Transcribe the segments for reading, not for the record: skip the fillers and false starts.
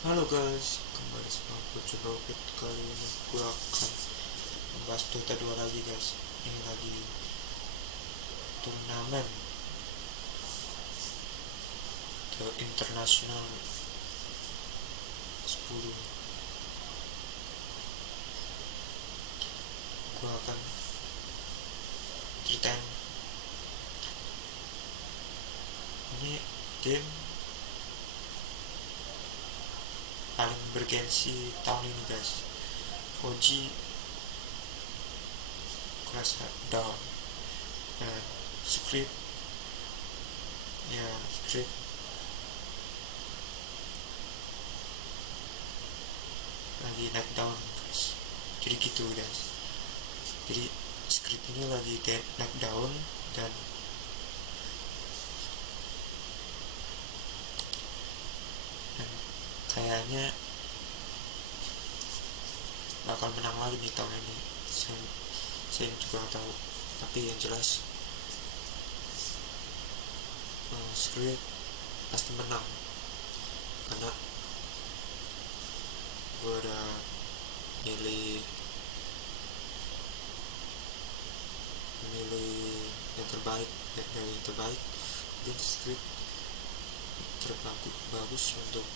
Halo guys, kembali sama gue coba update. Kali ini gue akan membahas Dota 2 lagi guys. Ini lagi turnamen The International 10. Gue akan ceritain ini game paling bergensi tahun ini guys. OG kerasa down dan script ya script lagi naik down guys. Jadi gitu guys. Jadi script ini lagi naik down dan kayaknya bakal menang lagi nih tahun ini. Saya juga gak tahu, tapi yang jelas Squid pasti menang karena gue udah milih milih yang terbaik dari yang terbaik. Jadi Squid bagus untuk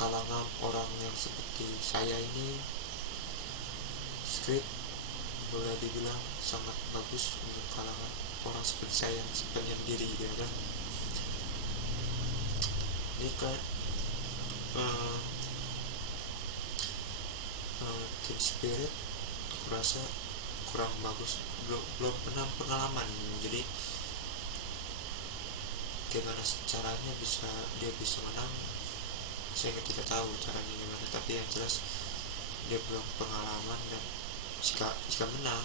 kalangan orang yang seperti saya ini. Squid boleh dibilang sangat bagus untuk kalangan orang seperti saya, seperti diri ya kan. Ini kan Team Spirit kurasa kurang bagus, belum pernah pengalaman. Jadi gimana caranya dia bisa menang, saya tidak tahu caranya gimana, tapi yang jelas dia belum pengalaman. Dan jika menang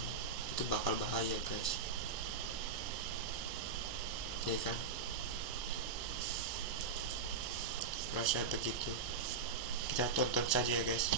itu bakal bahaya guys, ya kan. Rasa begitu, kita tonton saja ya guys.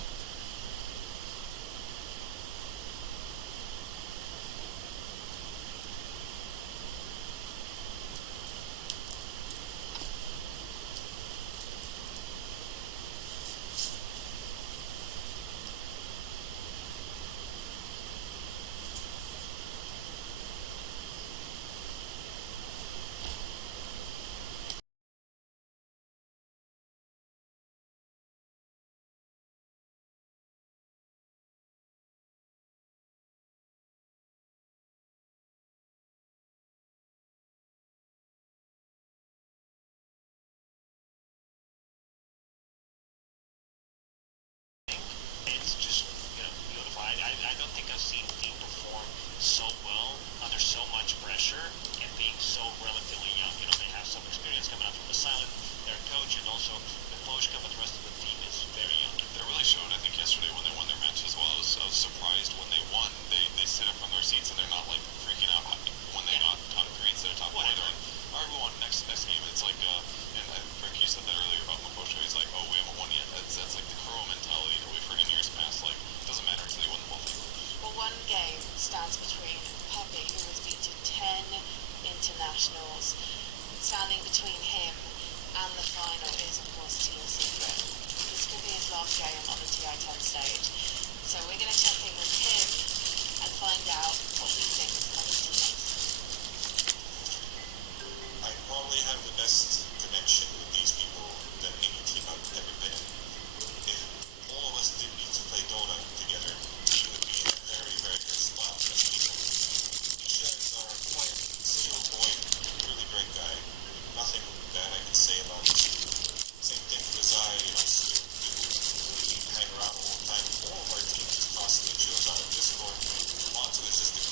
It's just beautiful. I don't think I've seen a team perform so well under so much pressure and being so relatively young. They have some experience coming out from the silent, their coach, and also the coach, but the rest of the team is very young. They're really showing. I think yesterday when they won their match as well, I was surprised when they won. They sit up from their seats and they're not like freaking out when they got top three instead of top four. They're like, all right, we won next game. It's like, and Rick, you said that earlier about Maposho. He's like, oh, we haven't won yet. That's like the Crow mentality that we've heard in years past. Like, it doesn't matter until you win the whole thing. Well, one game stands between Pepe, who has been to 10 internationals. Standing between him and the final is, of course, Team Secret. This could be his last game on the TI-10 stage. So we're going to check in with him and find out what he thinks of his teammates. I probably have the best connection with these people than any team I've ever been in. If all of us didn't need to play Dota together, we would be in a very, very good spot as people. These guys are quite skilled boy, really great guy. Nothing bad I can say about him. Same thing for Zai, Snoop, we hang around all the time. All of our team just constantly chills out on Discord. Montu is just a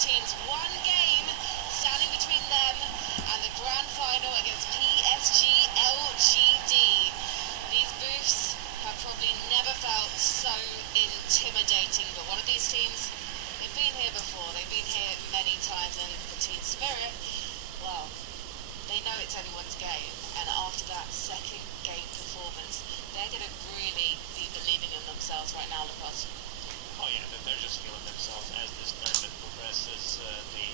teams. One game standing between them and the grand final against PSG LGD. These booths have probably never felt so intimidating, but one of these teams, they've been here before. They've been here many times, and the team spirit, well, they know it's anyone's game, and after that second game performance, they're going to really be believing in themselves right now, Lucas. Oh yeah, they're just feeling themselves as this tournament progresses. They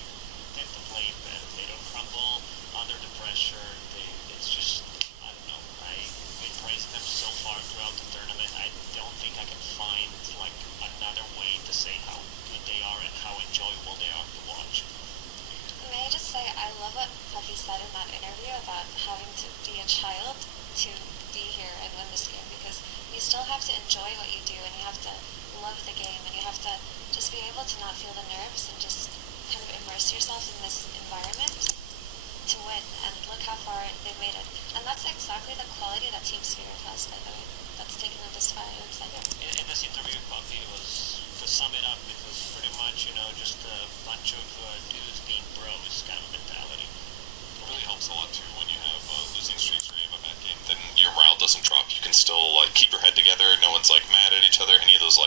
tend to play better. They don't crumble under the pressure. It's just, I don't know. We praised them so far throughout the tournament. I don't think I can find like another way to say how good they are and how enjoyable they are to watch. May I just say, I love what Puppy said in that interview about having to be a child to be here and win this game, because you still have to enjoy what you do, and you have to love the game, and you have to just be able to not feel the nerves and just kind of immerse yourself in this environment to win. And look how far they've made it. And that's exactly the quality that Team Spirit has, by the way. That's taken them this far, I would say. In this interview, Puppy, was, to sum it up, it was pretty much, just a bunch of dudes being bros kind of mentality. It really helps a lot too when you have losing streaks or you have a bad game. Then your morale doesn't drop. You can still keep your head together. No one's mad at each other. Any of those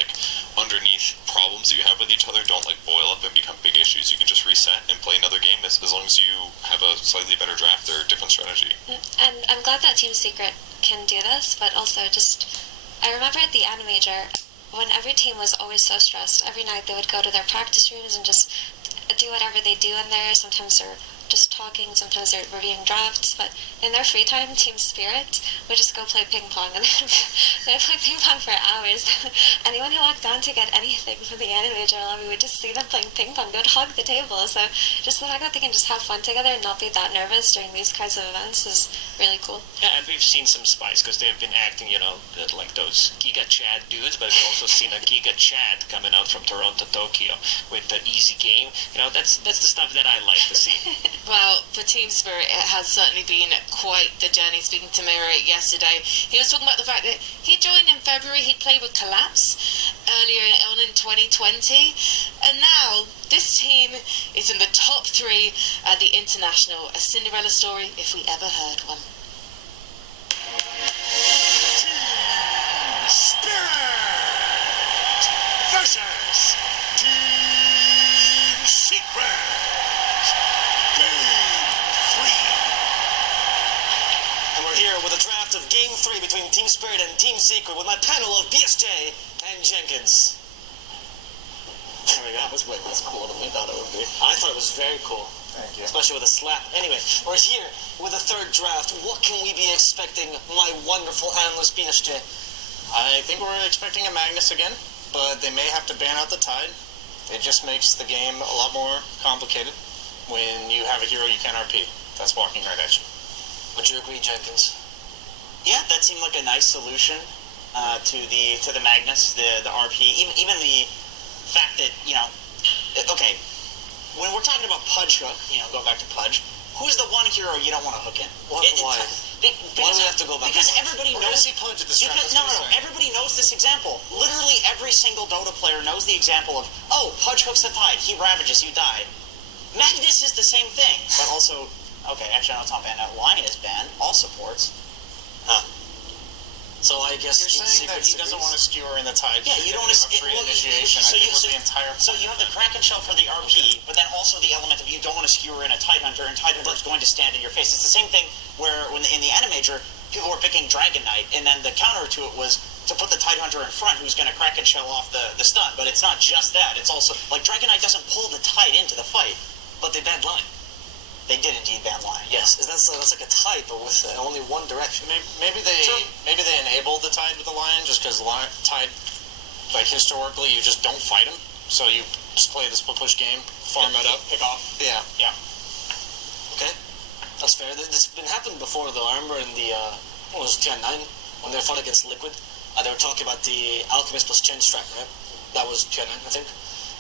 underneath problems that you have with each other don't boil up and become big issues. You can just reset and play another game as long as you have a slightly better draft or different strategy. And I'm glad that Team Secret can do this, but also I remember at the Animajor, when every team was always so stressed, every night they would go to their practice rooms and just do whatever they do in there. Sometimes they're just talking, sometimes they're reviewing drafts, but in their free time, Team Spirit would just go play ping pong, and they'd play ping pong for hours. Anyone who walked down to get anything from the Animajor lobby would just see them playing ping pong. They would hug the table. So just the fact that they can just have fun together and not be that nervous during these kinds of events is really cool. Yeah, and we've seen some spice, because they've been acting, like those Giga Chad dudes, but we've also seen a Giga Chad coming out from Toronto, Tokyo, with the easy game. That's the stuff that I like to see. Well, for Team Spirit, it has certainly been quite the journey. Speaking to Mira yesterday, he was talking about the fact that he joined in February, he'd played with Collapse earlier on in 2020, and now this team is in the top 3 at the International. A Cinderella story, if we ever heard one. Spirit versus Team Secret. And we're here with a draft of Game 3 between Team Spirit and Team Secret with my panel of BSJ and Jenkins. There we go. That was way less cool than we thought it would be. I thought it was very cool. Thank you. Especially with a slap. Anyway, we're here with a third draft. What can we be expecting, my wonderful analyst BSJ? I think we're expecting a Magnus again, but they may have to ban out the Tide. It just makes the game a lot more complicated when you have a hero you can't RP. That's walking right at you. Would you agree, Jenkins? Yeah, that seemed like a nice solution to the Magnus, the RP. Even the fact that okay, when we're talking about Pudge Hook, go back to Pudge. Who's the one hero you don't want to hook in? Why? Why do we have to go back? Because everybody We're knows. gonna see Pudge at this Because, no, everybody knows this example. Literally every single Dota player knows the example of, Pudge hooks the Tide, he ravages, you die. Magnus is the same thing, but also. Okay, actually, no, it's not banned. Lion is banned. All supports. Huh. So I guess You're saying that he doesn't want to skewer in the Tide. Yeah, you don't want to free initiation. I think was the entire. So you have the Kraken Shell for the RP, but then also the element of you don't want to skewer in a Tide Hunter, and Tide Hunter is going to stand in your face. It's the same thing where when in the Animajor, people were picking Dragon Knight, and then the counter to it was to put the Tide Hunter in front, who's going to Kraken Shell off the stun. But it's not just that. It's also Dragon Knight doesn't pull the Tide into the fight. But they banned Lion. They did indeed ban Lion. Yes, that's like a Tide, but with only one direction. Maybe they enabled the Tide with the Lion just because Tide, historically, you just don't fight him. So you just play the split push game, farm it up, pick off. Yeah. Okay, that's fair. This has been happened before, though. I remember in the what was it, TN9 when they fought against Liquid. They were talking about the Alchemist plus Chen strat, right? That was TN9, I think.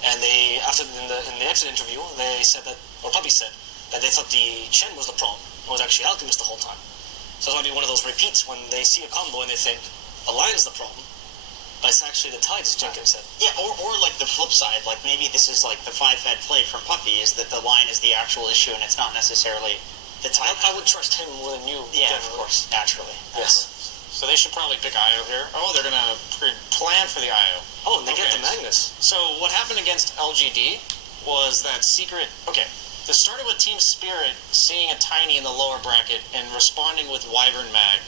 And they, in the exit interview, they said that, or Puppy said, that they thought the Chen was the problem. It was actually Alchemist the whole time. So it's going to be one of those repeats when they see a combo and they think, the Lion's the problem. But it's actually the tide, as Jenkins said. Yeah, or like the flip side, like maybe this is like the 5-head play from Puppy, is that the line is the actual issue and it's not necessarily the tide. I would trust him more than you. Yeah, generally. of course, naturally. Yes. So they should probably pick Io here. Oh, they're gonna plan for the Io. Oh, and they get Okay. the Magnus. So what happened against LGD was that Secret. Okay, this started with Team Spirit seeing a Tiny in the lower bracket and responding with Wyvern Mag,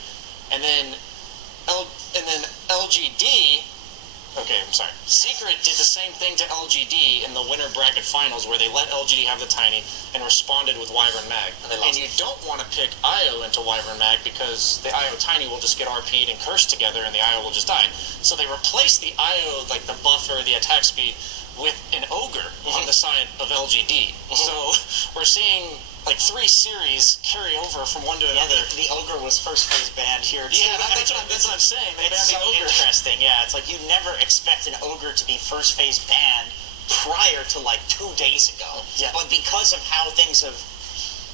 and then LGD. Okay, I'm sorry. Secret did the same thing to LGD in the winter bracket finals, where they let LGD have the Tiny and responded with Wyvern Mag. And you don't want to pick Io into Wyvern Mag because the Io Tiny will just get RP'd and cursed together, and the Io will just die. So they replaced the Io, like the buffer, the attack speed, with an Ogre on the side of LGD. So we're seeing like 3 series carry over from one to another. The Ogre was first phase banned here too. Yeah, that's what I'm saying. They It's banned so the Ogre. interesting. Yeah, it's like you never expect an Ogre to be first phase banned prior to like 2 days ago. Yeah. But because of how things have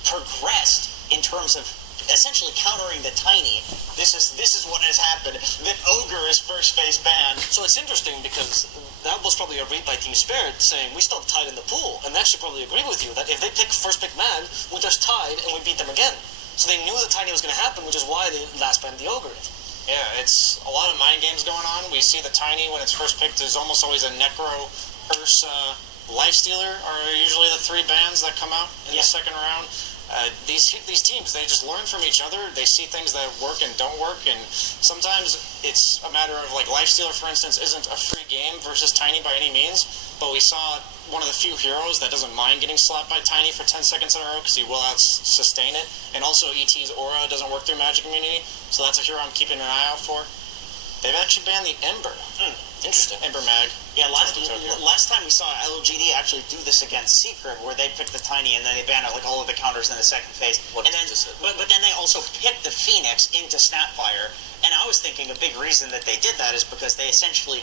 progressed in terms of essentially countering the Tiny, this is what has happened. The Ogre is first phase banned. So it's interesting because that was probably a read by Team Spirit saying we still have Tide in the pool, and they actually probably agree with you that if they pick first pick Mag, we just Tide and we beat them again. So they knew the Tiny was going to happen, which is why they last banned the Ogre. Yeah, it's a lot of mind games going on. We see the Tiny when it's first picked is almost always a Necro, Ursa, Lifestealer are usually the 3 bans that come out in the second round. These teams, they just learn from each other. They see things that work and don't work, and sometimes it's a matter of like Lifestealer, for instance, isn't a free game versus Tiny by any means, but we saw one of the few heroes that doesn't mind getting slapped by Tiny for 10 seconds in a row because he will sustain it, and also ET's aura doesn't work through magic immunity, so that's a hero I'm keeping an eye out for. They've actually banned the Ember. Interesting. Ember Mag. Yeah, last time we saw LGD actually do this against Secret, where they picked the Tiny and then they banned like all of the counters in the second phase. But then they also picked the Phoenix into Snapfire, and I was thinking a big reason that they did that is because they essentially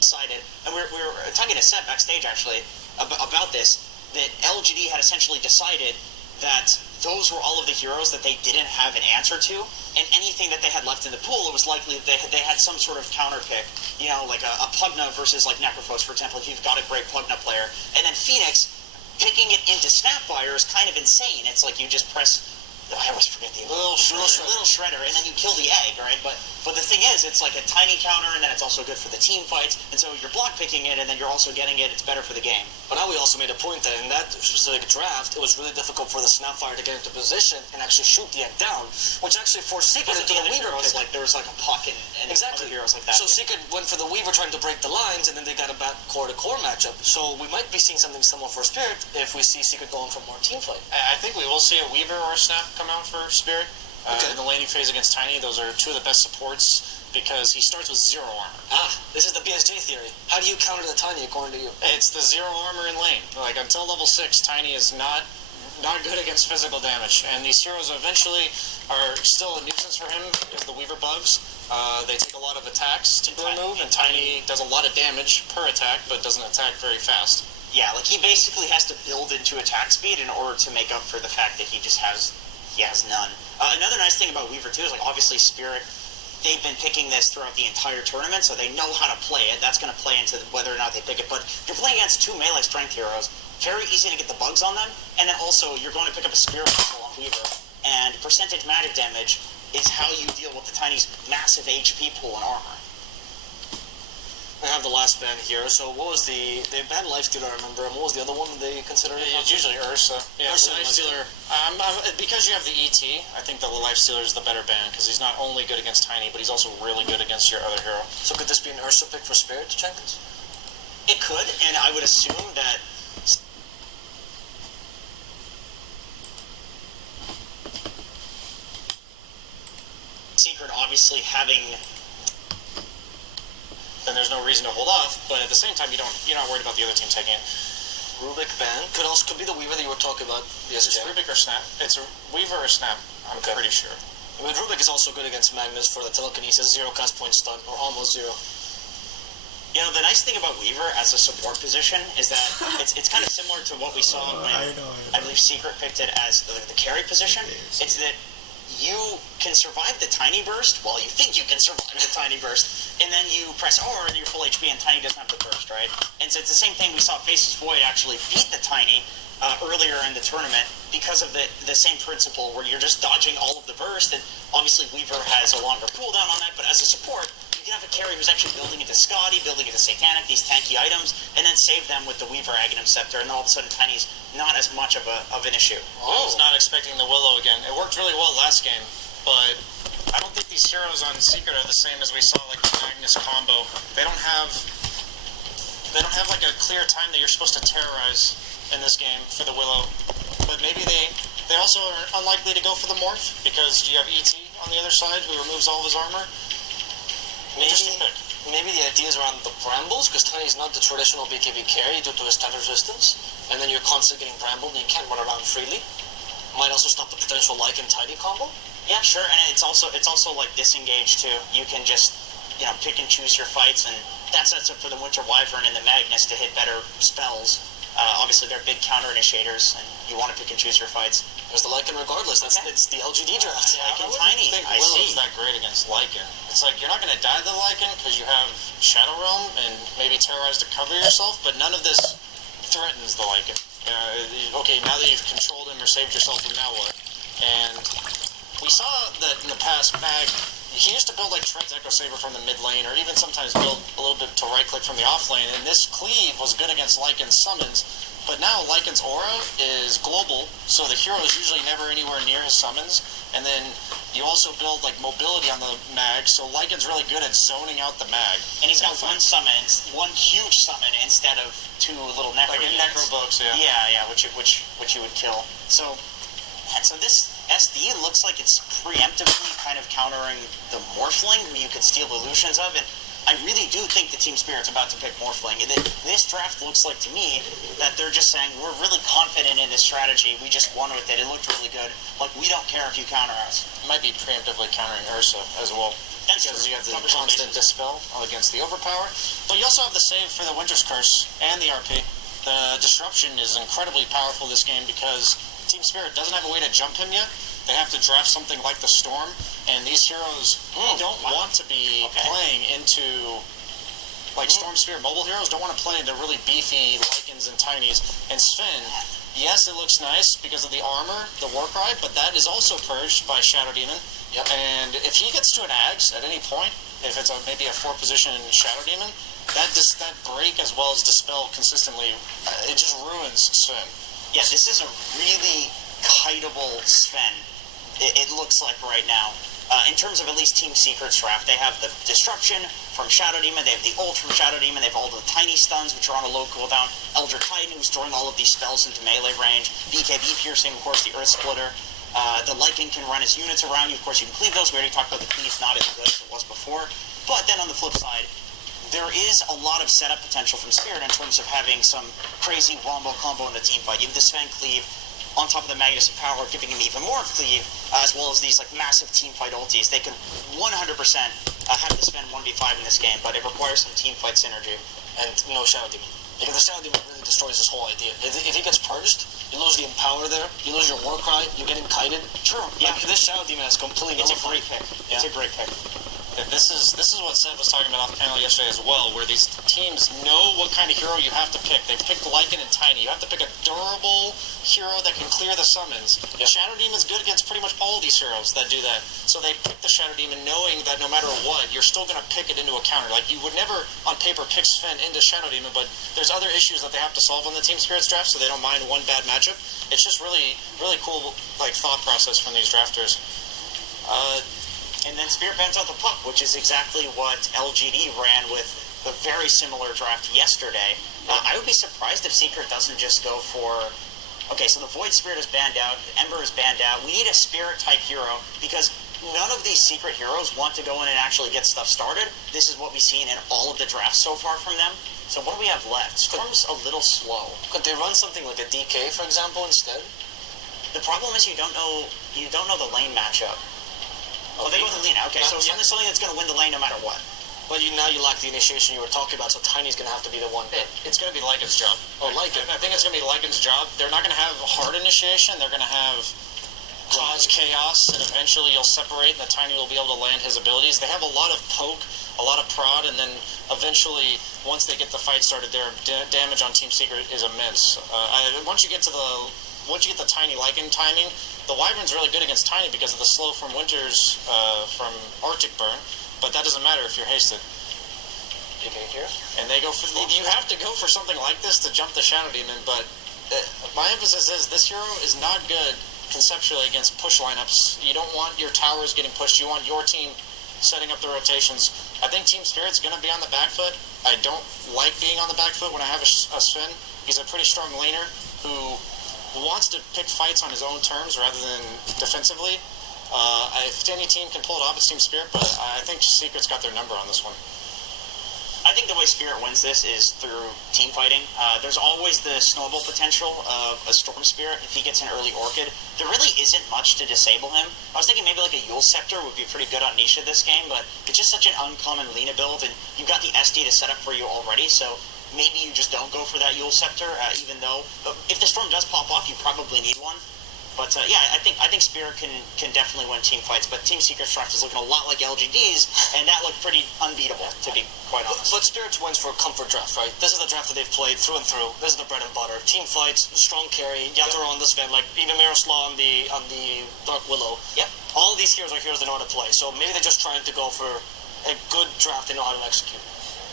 decided, and we were talking to Seth backstage actually about this, that LGD had essentially decided that those were all of the heroes that they didn't have an answer to, and anything that they had left in the pool, it was likely that they had some sort of counter pick, you know, like a Pugna versus like Necrophos, for example, if you've got a great Pugna player, and then Phoenix picking it into Snapfire is kind of insane. It's like you just press, I always forget the little shredder, and then you kill the egg, right? But the thing is, it's like a tiny counter, and then it's also good for the team fights, and so you're block picking it, and then you're also getting it. It's better for the game. But now we also made a point that in that specific draft, it was really difficult for the Snapfire to get into position and actually shoot the egg down, which actually forced Secret into the Weaver pick. Like there was like a puck and Exactly. other heroes like that. So Secret went for the Weaver trying to break the lines, and then they got a bad core-to-core matchup. So we might be seeing something similar for Spirit if we see Secret going for more team fight. I think we will see a Weaver or a Snap come out for Spirit. In the laning phase against Tiny, those are 2 of the best supports because he starts with 0 armor. This is the BSJ theory. How do you counter the Tiny according to you? It's the 0 armor in lane. Like until level 6, Tiny is not good against physical damage, and these heroes eventually are still a nuisance for him because the Weaver bugs. They take a lot of attacks to remove, and Tiny does a lot of damage per attack, but doesn't attack very fast. Yeah, like he basically has to build into attack speed in order to make up for the fact that he has none. Another nice thing about Weaver too is like obviously Spirit, they've been picking this throughout the entire tournament, so they know how to play it. That's going to play into whether or not they pick it. But if you're playing against 2 melee strength heroes, very easy to get the bugs on them, and then also you're going to pick up a Spirit Missile on Weaver, and percentage magic damage is how you deal with the Tiny's massive HP pool and armor. I have the last ban here. So what was they banned Lifestealer, I remember, and what was the other one they considered? It's usually Ursa. Yeah, Ursa Lifestealer. Because you have the ET, I think the Lifestealer is the better ban because he's not only good against Tiny, but he's also really good against your other hero. So could this be an Ursa pick for Spirit, Jenkins? It could, and I would assume that Secret obviously having, then there's no reason to hold off, but at the same time you're not worried about the other team taking it. Rubik ban could be the Weaver that you were talking about. Yes, it's Rubik or Snap. It's a Weaver or Snap, I'm pretty sure. I mean, Rubik is also good against Magnus for the telekinesis, 0 cast point stun, or almost 0. You know, the nice thing about Weaver as a support position is that it's kind of similar to what we saw when I believe Secret picked it as the carry position. It's that you can survive the tiny burst. Well, you think you can survive the tiny burst, and then you press R and you're full HP, and tiny doesn't have the burst, right? And so it's the same thing. We saw Faceless Void actually beat the tiny earlier in the tournament because of the same principle where you're just dodging all of the burst, and obviously Weaver has a longer cooldown on that, but as a support, you can have a carry who's actually building into Scotty, building into Satanic, these tanky items, and then save them with the Weaver Aghanim Scepter, and then all of a sudden Tiny's not as much of an issue. I was not expecting the Willow again. It worked really well last game, but I don't think these heroes on Secret are the same as we saw like the Magnus combo. They don't have like a clear time that you're supposed to terrorize in this game for the Willow. But maybe they also are unlikely to go for the Morph because you have ET on the other side who removes all of his armor. Interesting pick. Maybe the idea is around the Brambles, because Tiny is not the traditional BKB carry due to his stat resistance, and then you're constantly getting Brambled and you can't run around freely. Might also stop the potential Lycan Tiny combo. Yeah, sure, and it's also like disengage too. You can just pick and choose your fights, and that sets up for the Winter Wyvern and the Magnus to hit better spells. Obviously, they're big counter initiators, and you want to pick and choose your fights. There's the Lycan regardless. It's the LGD draft. Lycan I Tiny. think I Willow's see. that great against Lycan. It's like you're not going to die to the Lycan because you have Shadow Realm and maybe Terrorize to cover yourself, but none of this threatens the Lycan. Okay, now that you've controlled him or saved yourself, now what? And we saw that in the past, Mag, he used to build like Tread's Echo Saber from the mid lane, or even sometimes build a little bit to right click from the off lane, and this cleave was good against Lycan's summons. But now Lycan's aura is global, so the hero is usually never anywhere near his summons. And then you also build like mobility on the mag, so Lycan's really good at zoning out the mag. And he's got one summon, one huge summon instead of two little necro like units. necro books, yeah. Yeah, which you would kill. So this SD looks like it's preemptively kind of countering the Morphling, who you could steal illusions of, and I really do think the Team Spirit's about to pick Morphling. This draft looks like to me that they're just saying, we're really confident in this strategy, we just won with it, it looked really good, like we don't care if you counter us. It might be preemptively countering Ursa as well. That's because true. You have the constant dispel against the overpower. But you also have the save for the Winter's Curse and the RP. The disruption is incredibly powerful this game because Team Spirit doesn't have a way to jump him yet. They have to draft something like the Storm, and these heroes don't want to be playing into, like Storm Spirit mobile heroes don't want to play into really beefy Lycans and Tinies. And Sven, yes, it looks nice because of the armor, the Warcry, but that is also purged by Shadow Demon. Yep. And if he gets to an Axe at any point, if it's maybe a 4-position Shadow Demon, that break as well as dispel consistently, it just ruins Sven. Yeah, this is a really kiteable Sven. It looks like right now. In terms of at least Team Secret's draft, they have the Disruption from Shadow Demon, they have the Ult from Shadow Demon, they have all the tiny stuns, which are on a low cooldown, Elder Titan, who's throwing all of these spells into melee range, BKB Piercing, of course, the Earth Splitter. The Lycan can run his units around you. Of course, you can cleave those. We already talked about the cleave, not as good as it was before. But then on the flip side, there is a lot of setup potential from Spirit in terms of having some crazy wombo combo in the team fight. You have the Sven cleave on top of the Magnus of Power, giving him even more cleave, as well as these like massive team fight ultis. They can 100% have the Sven 1v5 in this game, but it requires some team fight synergy. And no Shadow Demon. Because the Shadow Demon really destroys this whole idea. If he gets purged, you lose the Empower there, you lose your Warcry, you're getting kited. True, yeah. Like, this Shadow Demon is completely It's a great pick. Yeah. It's a great pick. Yeah, this is what Seth was talking about on the panel yesterday as well, where these teams know what kind of hero you have to pick. They picked Lycan and Tiny. You have to pick a durable hero that can clear the summons. Yeah. Shadow Demon's good against pretty much all of these heroes that do that. So they pick the Shadow Demon knowing that no matter what, you're still going to pick it into a counter. Like, you would never, on paper, pick Sven into Shadow Demon, but there's other issues that they have to solve on the Team Spirits draft, so they don't mind one bad matchup. It's just really, really cool, like, thought process from these drafters. And then Spirit bans out the puck, which is exactly what LGD ran with a very similar draft yesterday. I would be surprised if Secret doesn't just go for... Okay, so the Void Spirit is banned out, Ember is banned out. We need a Spirit-type hero, because none of these Secret heroes want to go in and actually get stuff started. This is what we've seen in all of the drafts so far from them. So what do we have left? Storm's a little slow. Could they run something like a DK, for example, instead? The problem is you don't know the lane matchup. Oh, they go with the lane. Okay, so something that's going to win the lane no matter what. But now you lack the initiation you were talking about, so Tiny's going to have to be the one. It's going to be Lycan's job. Oh, Lycan. I think it's going to be Lycan's job. They're not going to have hard initiation. They're going to have cause chaos, and eventually you'll separate, and the Tiny will be able to land his abilities. They have a lot of poke, a lot of prod, and then eventually, once they get the fight started, their damage on Team Secret is immense. Once you get the Tiny Lycan timing, the Wyvern's really good against Tiny because of the slow from Winter's from Arctic Burn, but that doesn't matter if you're hasted. Okay, here. And they go for you have to go for something like this to jump the Shadow Demon, but my emphasis is this hero is not good conceptually against push lineups. You don't want your towers getting pushed. You want your team setting up the rotations. I think Team Spirit's going to be on the back foot. I don't like being on the back foot when I have a Sven. He's a pretty strong laner who wants to pick fights on his own terms rather than defensively. If any team can pull it off, it's Team Spirit, but I think Secret's got their number on this one. I think the way Spirit wins this is through team fighting. There's always the snowball potential of a Storm Spirit if he gets an early Orchid. There really isn't much to disable him. I was thinking maybe like a Yule Scepter would be pretty good on Nisha this game, but it's just such an uncommon Lina build, and you've got the SD to set up for you already, so maybe you just don't go for that Yule Scepter, even though if the Storm does pop off, you probably need one. But yeah, I think Spirit can definitely win team fights, but Team Secret's draft is looking a lot like LGD's, and that looked pretty unbeatable, to be quite honest. But Spirit wins for a comfort draft, right? This is the draft that they've played through and through. This is the bread and butter. Team fights, strong carry, Yatoro on this Sven, like even Miroslav on the Dark Willow. Yep. All these heroes are heroes they know how to play, so maybe they're just trying to go for a good draft they know how to execute.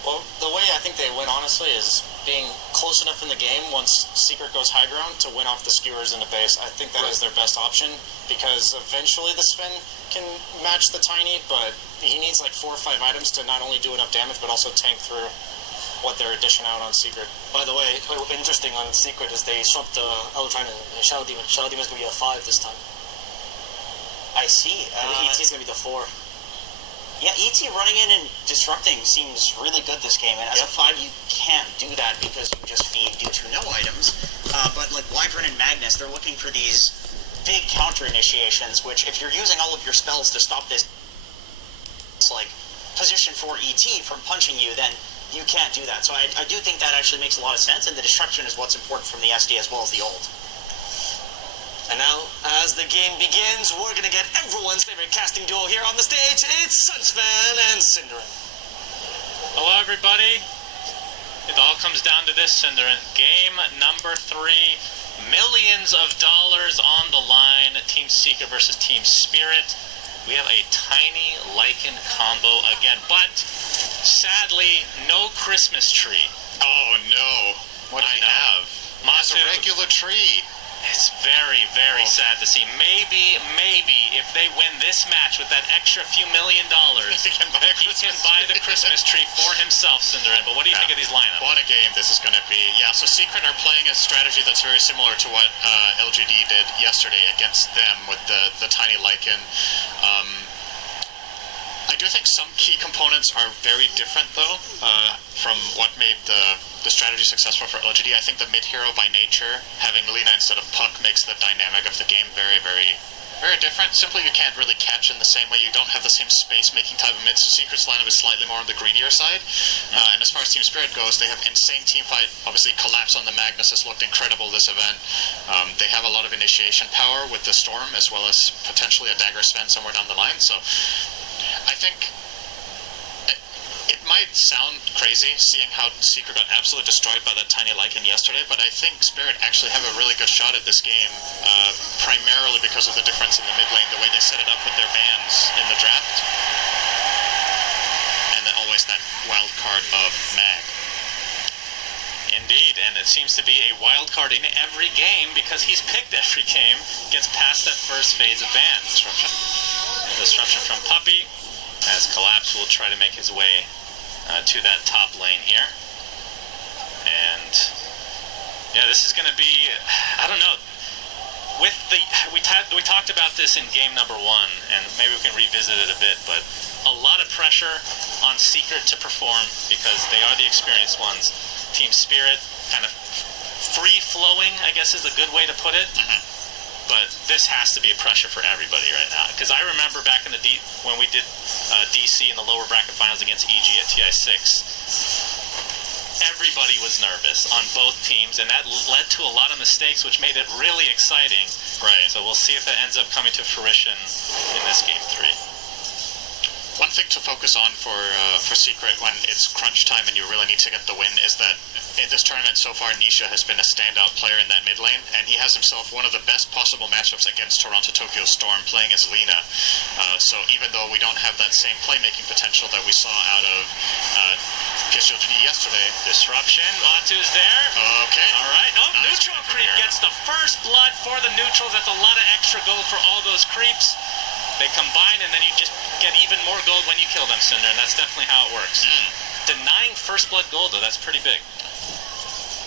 Well, the way I think they win, honestly, is being close enough in the game once Secret goes high ground to win off the skewers in the base. I think that is their best option because eventually the Sven can match the Tiny, but he needs like 4 or 5 items to not only do enough damage but also tank through what they're dishing out on Secret. By the way, interesting on Secret is they swapped Eldraine and Shadow Demon. Shadow Demon's going to be a 5 this time. I see. And ET's going to be the 4. Yeah, ET running in and disrupting seems really good this game, and as a 5 you can't do that because you just feed due to no items. But like Wyvern and Magnus, they're looking for these big counter initiations, which if you're using all of your spells to stop this like position for ET from punching you, then you can't do that. So I do think that actually makes a lot of sense, and the disruption is what's important from the SD as well as the ult. And now, as the game begins, we're going to get everyone's favorite casting duo here on the stage. It's Sunsfan and Cinderin. Hello, everybody. It all comes down to this, Cinderin. Game number 3. Millions of dollars on the line. Team Secret versus Team Spirit. We have a tiny Lycan combo again, but sadly, no Christmas tree. Oh no! What do I have? It's a regular tree. It's very, very sad to see. Maybe if they win this match with that extra few $1 million, he can buy the Christmas tree for himself, Cinderin. But what do you think of these lineups? What a game this is going to be. Yeah, so Secret are playing a strategy that's very similar to what LGD did yesterday against them with the tiny Lycan. I do think some key components are very different, though, from what made the strategy successful for LGD. I think the mid-hero by nature, having Lina instead of Puck, makes the dynamic of the game very, very, very different. Simply, you can't really catch in the same way. You don't have the same space-making type of mid, so Secret's lineup is slightly more on the greedier side. And as far as Team Spirit goes, they have insane team fight. Obviously, Collapse on the Magnus has looked incredible this event. They have a lot of initiation power with the Storm, as well as potentially a Dagger Sven somewhere down the line, so I think it might sound crazy seeing how Secret got absolutely destroyed by that tiny Lycan yesterday, but I think Spirit actually have a really good shot at this game, primarily because of the difference in the mid lane, the way they set it up with their bans in the draft, and then always that wild card of Mag. Indeed, and it seems to be a wild card in every game because he's picked every game, gets past that first phase of bans. Disruption from Puppy, as Collapse will try to make his way to that top lane here. And yeah, this is going to be, I don't know, with the we talked about this in game number 1, and maybe we can revisit it a bit, but a lot of pressure on Secret to perform because they are the experienced ones. Team Spirit kind of free-flowing, I guess is a good way to put it. But this has to be a pressure for everybody right now. Because I remember back in when we did DC in the lower bracket finals against EG at TI6, everybody was nervous on both teams, and that led to a lot of mistakes, which made it really exciting. Right. So we'll see if it ends up coming to fruition in this game 3. One thing to focus on for Secret when it's crunch time and you really need to get the win is that in this tournament so far, Nisha has been a standout player in that mid lane, and he has himself one of the best possible matchups against Toronto Tokyo Storm playing as Lina. So even though we don't have that same playmaking potential that we saw out of PSG yesterday. Disruption, Matu's there. Okay. All right, Nice neutral play from creep here. gets the first blood for the neutrals. That's a lot of extra gold for all those creeps. They combine, and then you just get even more gold when you kill them, Cinder, and that's definitely how it works. Denying first blood gold, though, that's pretty big.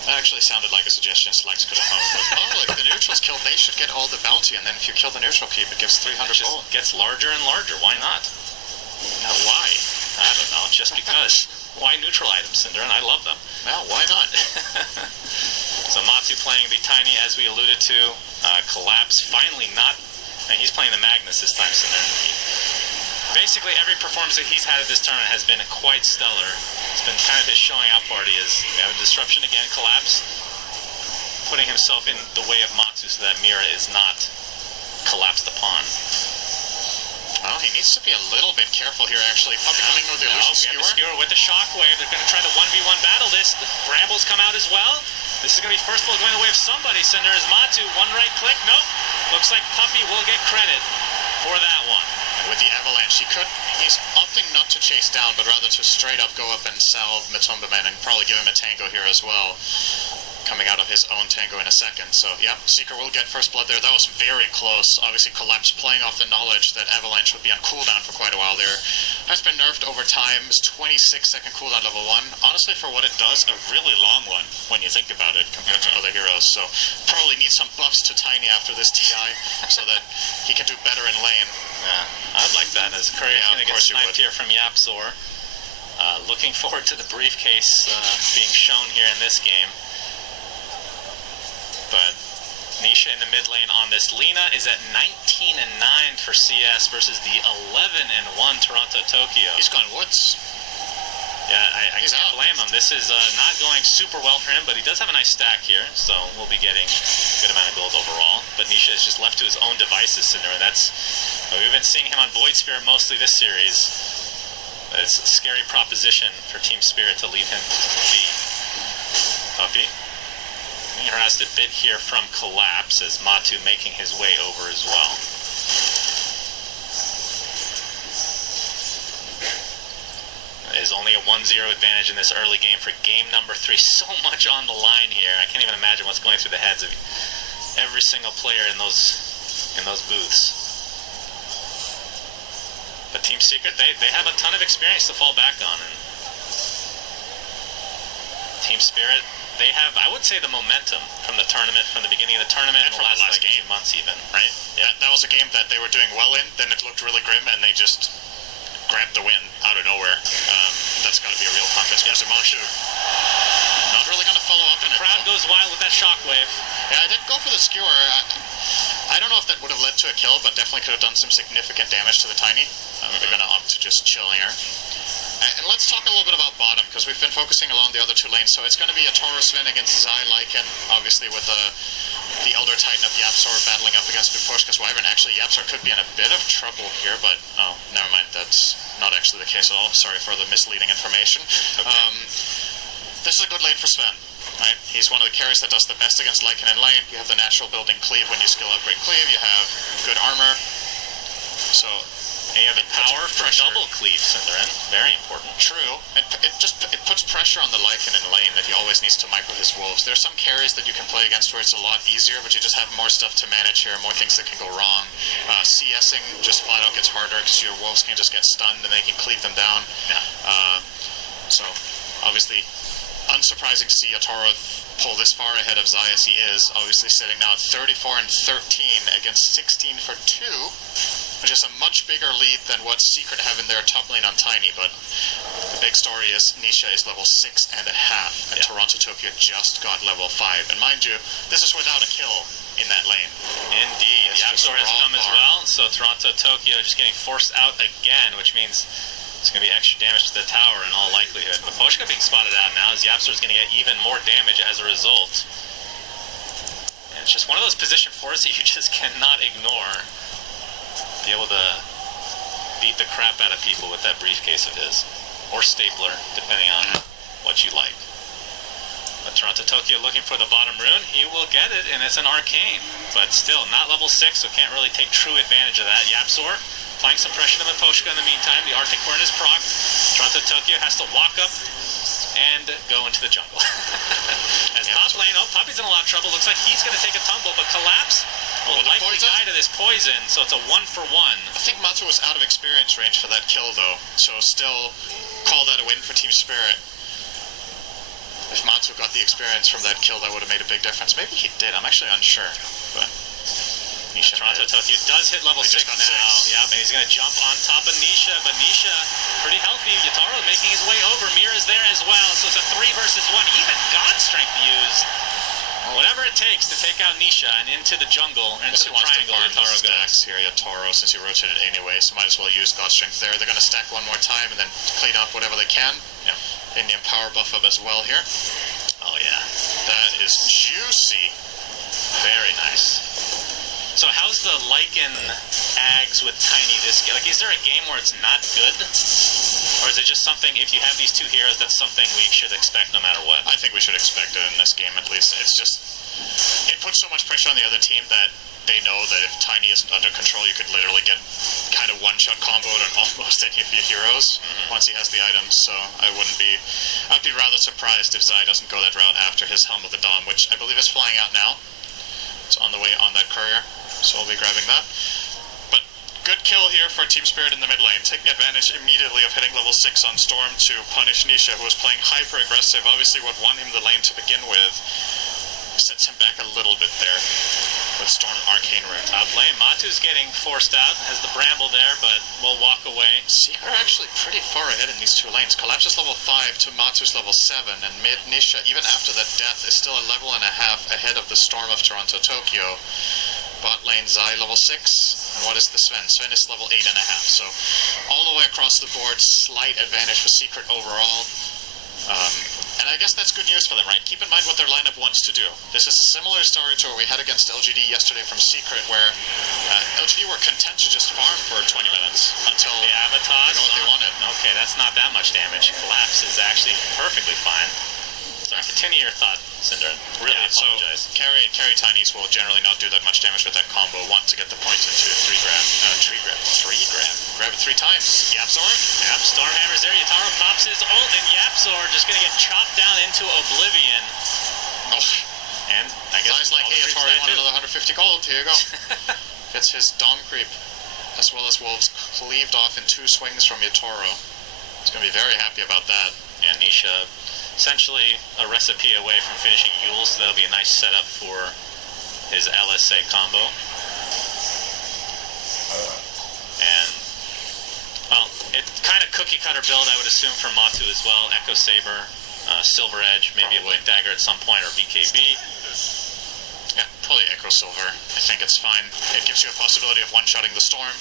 That actually sounded like a suggestion Slex could have come up with. Oh, if the neutrals killed, they should get all the bounty, and then if you kill the neutral keep, it gives 300 It just gold. gets larger and larger. Why not? Now, why? I don't know, just because. Why neutral items, Cinder, and I love them. Well, why not? So Matu playing the Tiny, as we alluded to. Collapse finally not... And he's playing the Magnus this time, Cinder. Basically, every performance that he's had at this tournament has been quite stellar. It's been kind of his showing out party. Is we have a disruption again, Collapse, putting himself in the way of Matsu so that Mira is not collapsed upon. Well, he needs to be a little bit careful here, actually. Puppy coming with the illusion We have the skewer. skewer with the shockwave. They're going to try to 1v1 battle this. The Brambles come out as well. This is going to be first blood going the way of somebody, Cinder, as Matu. One right click. Nope. Looks like Puppy will get credit for that one. And with the avalanche, he's opting not to chase down, but rather to straight up go up and salve Matumba Man and probably give him a tango here as well. Coming out of his own tango in a second. So, yeah, Secret will get first blood there. That was very close. Obviously, Collapse playing off the knowledge that Avalanche would be on cooldown for quite a while there. Has been nerfed over time. It's 26-second cooldown level 1. Honestly, for what it does, a really long one when you think about it compared to other heroes. So, probably needs some buffs to Tiny after this TI so that he can do better in lane. Yeah, I'd like that as Curry is going to get course you sniped would. here from Yapzor. Looking forward to the briefcase being shown here in this game. But Nisha in the mid lane on this. Lina is at 19-9 for CS versus the 11-1 Toronto Tokyo. He's gone woods. Yeah, I He's can't out. blame him. This is not going super well for him, but he does have a nice stack here, so we'll be getting a good amount of gold overall. But Nisha is just left to his own devices, Cinder, and that's... We've been seeing him on Void Spirit mostly this series. But it's a scary proposition for Team Spirit to leave him be. Puppy. Being harassed a bit here from Collapse as Matu making his way over as well. It is only a 1-0 advantage in this early game for game number 3. So much on the line here. I can't even imagine what's going through the heads of every single player in those booths. But Team Secret, they have a ton of experience to fall back on. And Team Spirit, they have, I would say, the momentum from the tournament, from the beginning of the tournament, And and from the last like, game. 2 months even. Right? Yeah, that was a game that they were doing well in, then it looked really grim, and they just grabbed the win out of nowhere. That's got to be a real confidence booster. Monshu not really going to follow up in it. Crowd though. goes wild with that shockwave. Yeah, I did go for the skewer. I don't know if that would have led to a kill, but definitely could have done some significant damage to the Tiny. They're going to opt to just chill here. And let's talk a little bit about bottom, because we've been focusing along the other 2 lanes. So it's going to be a Taurus Sven against Zai Lycan, obviously with the Elder Titan of Yapzor battling up against Bipushka's Wyvern. Actually, Yapzor could be in a bit of trouble here, but oh, never mind. That's not actually the case at all. Sorry for the misleading information. This is a good lane for Sven. Right? He's one of the carries that does the best against Lycan in lane. You have the natural building cleave when you skill upgrade cleave. You have good armor. So And you have the power for pressure. double cleave, Cinderin. Very important. True. It puts pressure on the Lycan in lane that he always needs to micro his wolves. There's some carries that you can play against where it's a lot easier, but you just have more stuff to manage here, more things that can go wrong. CSing just flat out gets harder because your wolves can just get stunned and they can cleave them down. Yeah. So obviously, unsurprising to see Yatoro pull this far ahead of Zai as he is. Obviously sitting now at 34-13 against 16 for 2. Which is a much bigger lead than what Secret have in their top lane on Tiny, but the big story is Nisha is level 6.5, and Yeah. Toronto Tokyo just got level 5. And mind you, this is without a kill in that lane. Indeed. It's just Yapzor has raw come as farm. well, so Toronto Tokyo just getting forced out again, which means it's going to be extra damage to the tower in all likelihood. But Poshka being spotted out now as Yapzor is going to get even more damage as a result. And it's just one of those position fours that you just cannot ignore. Be able to beat the crap out of people with that briefcase of his. Or stapler, depending on what you like. But Toronto Tokyo looking for the bottom rune. He will get it, and it's an arcane. But still, not level 6, so can't really take true advantage of that. Yapzor applying some pressure to Miposhka in the meantime. The Arctic Burn is proc. Toronto Tokyo has to walk up and go into the jungle. As top lane, Poppy's in a lot of trouble. Looks like he's going to take a tumble, but Collapse will likely die to this poison, so it's a 1-for-1. I think Matsu was out of experience range for that kill, though, so still call that a win for Team Spirit. If Matsu got the experience from that kill, that would have made a big difference. Maybe he did, I'm actually unsure, but... Nisha Toronto Tokyo does hit level 6 now. Yeah, and he's going to jump on top of Nisha, but Nisha pretty healthy. Yataro making his way over. Mira's there as well, so it's a 3 versus 1. Even God Strength used. Whatever it takes to take out Nisha and into the jungle, into the triangle, Yataro goes. Here, Yataro, since he rotated anyway, so might as well use God Strength there. They're going to stack one more time and then clean up whatever they can. Yeah. Indian power buff up as well here. Oh, yeah. That is juicy. Very nice. So how's the Lycan Ags with Tiny this game? Like, is there a game where it's not good? Or is it just something, if you have these two heroes, that's something we should expect no matter what? I think we should expect it in this game at least. It's just, it puts so much pressure on the other team that they know that if Tiny isn't under control, you could literally get kind of one-shot comboed on almost any of your heroes once he has the items. So I'd be rather surprised if Zai doesn't go that route after his Helm of the Dawn, which I believe is flying out now. It's on the way on that courier. So I'll be grabbing that. But good kill here for Team Spirit in the mid lane, taking advantage immediately of hitting level 6 on Storm to punish Nisha, who was playing hyper-aggressive, obviously what won him the lane to begin with. Sets him back a little bit there with Storm Arcane Rare. Top lane, Matu's getting forced out, has the Bramble there, but will walk away. Seeker actually pretty far ahead in these two lanes. Collapse is level 5 to Matu's level 7, and mid Nisha, even after that death, is still a level and a half ahead of the Storm of Toronto Tokyo. Bot lane Zai level 6, and what is the Sven? Sven is level 8.5, so all the way across the board, slight advantage for Secret overall. And I guess that's good news for them, right? Keep in mind what their lineup wants to do. This is a similar story to what we had against LGD yesterday from Secret, where LGD were content to just farm for 20 minutes until the Avatar they got what they wanted. Okay, that's not that much damage. Collapse is actually perfectly fine. Sorry, continue your thought, Cinder. Really apologize. So carry Tinies will generally not do that much damage with that combo. Want to get the points into 3 grab. 3 grab. 3 grab. Grab it 3 times. Yapzor? Yep, Stormhammer's there. Yataro pops his ult, and Yapzor just gonna get chopped down into oblivion. Oh. And I guess Zai's like, hey, Yataro, you want another 150 gold? Here you go. Gets his Dom creep, as well as Wolves cleaved off in 2 swings from Yatoro. He's gonna be very happy about that. And Nisha, essentially a recipe away from finishing Yule, so that'll be a nice setup for his LSA combo. And, well, it's kind of cookie-cutter build, I would assume, for Matu as well. Echo Saber, Silver Edge, maybe a Blink Dagger at some point, or BKB. Yeah, probably Echo Silver. I think it's fine. It gives you a possibility of one-shotting the Storm.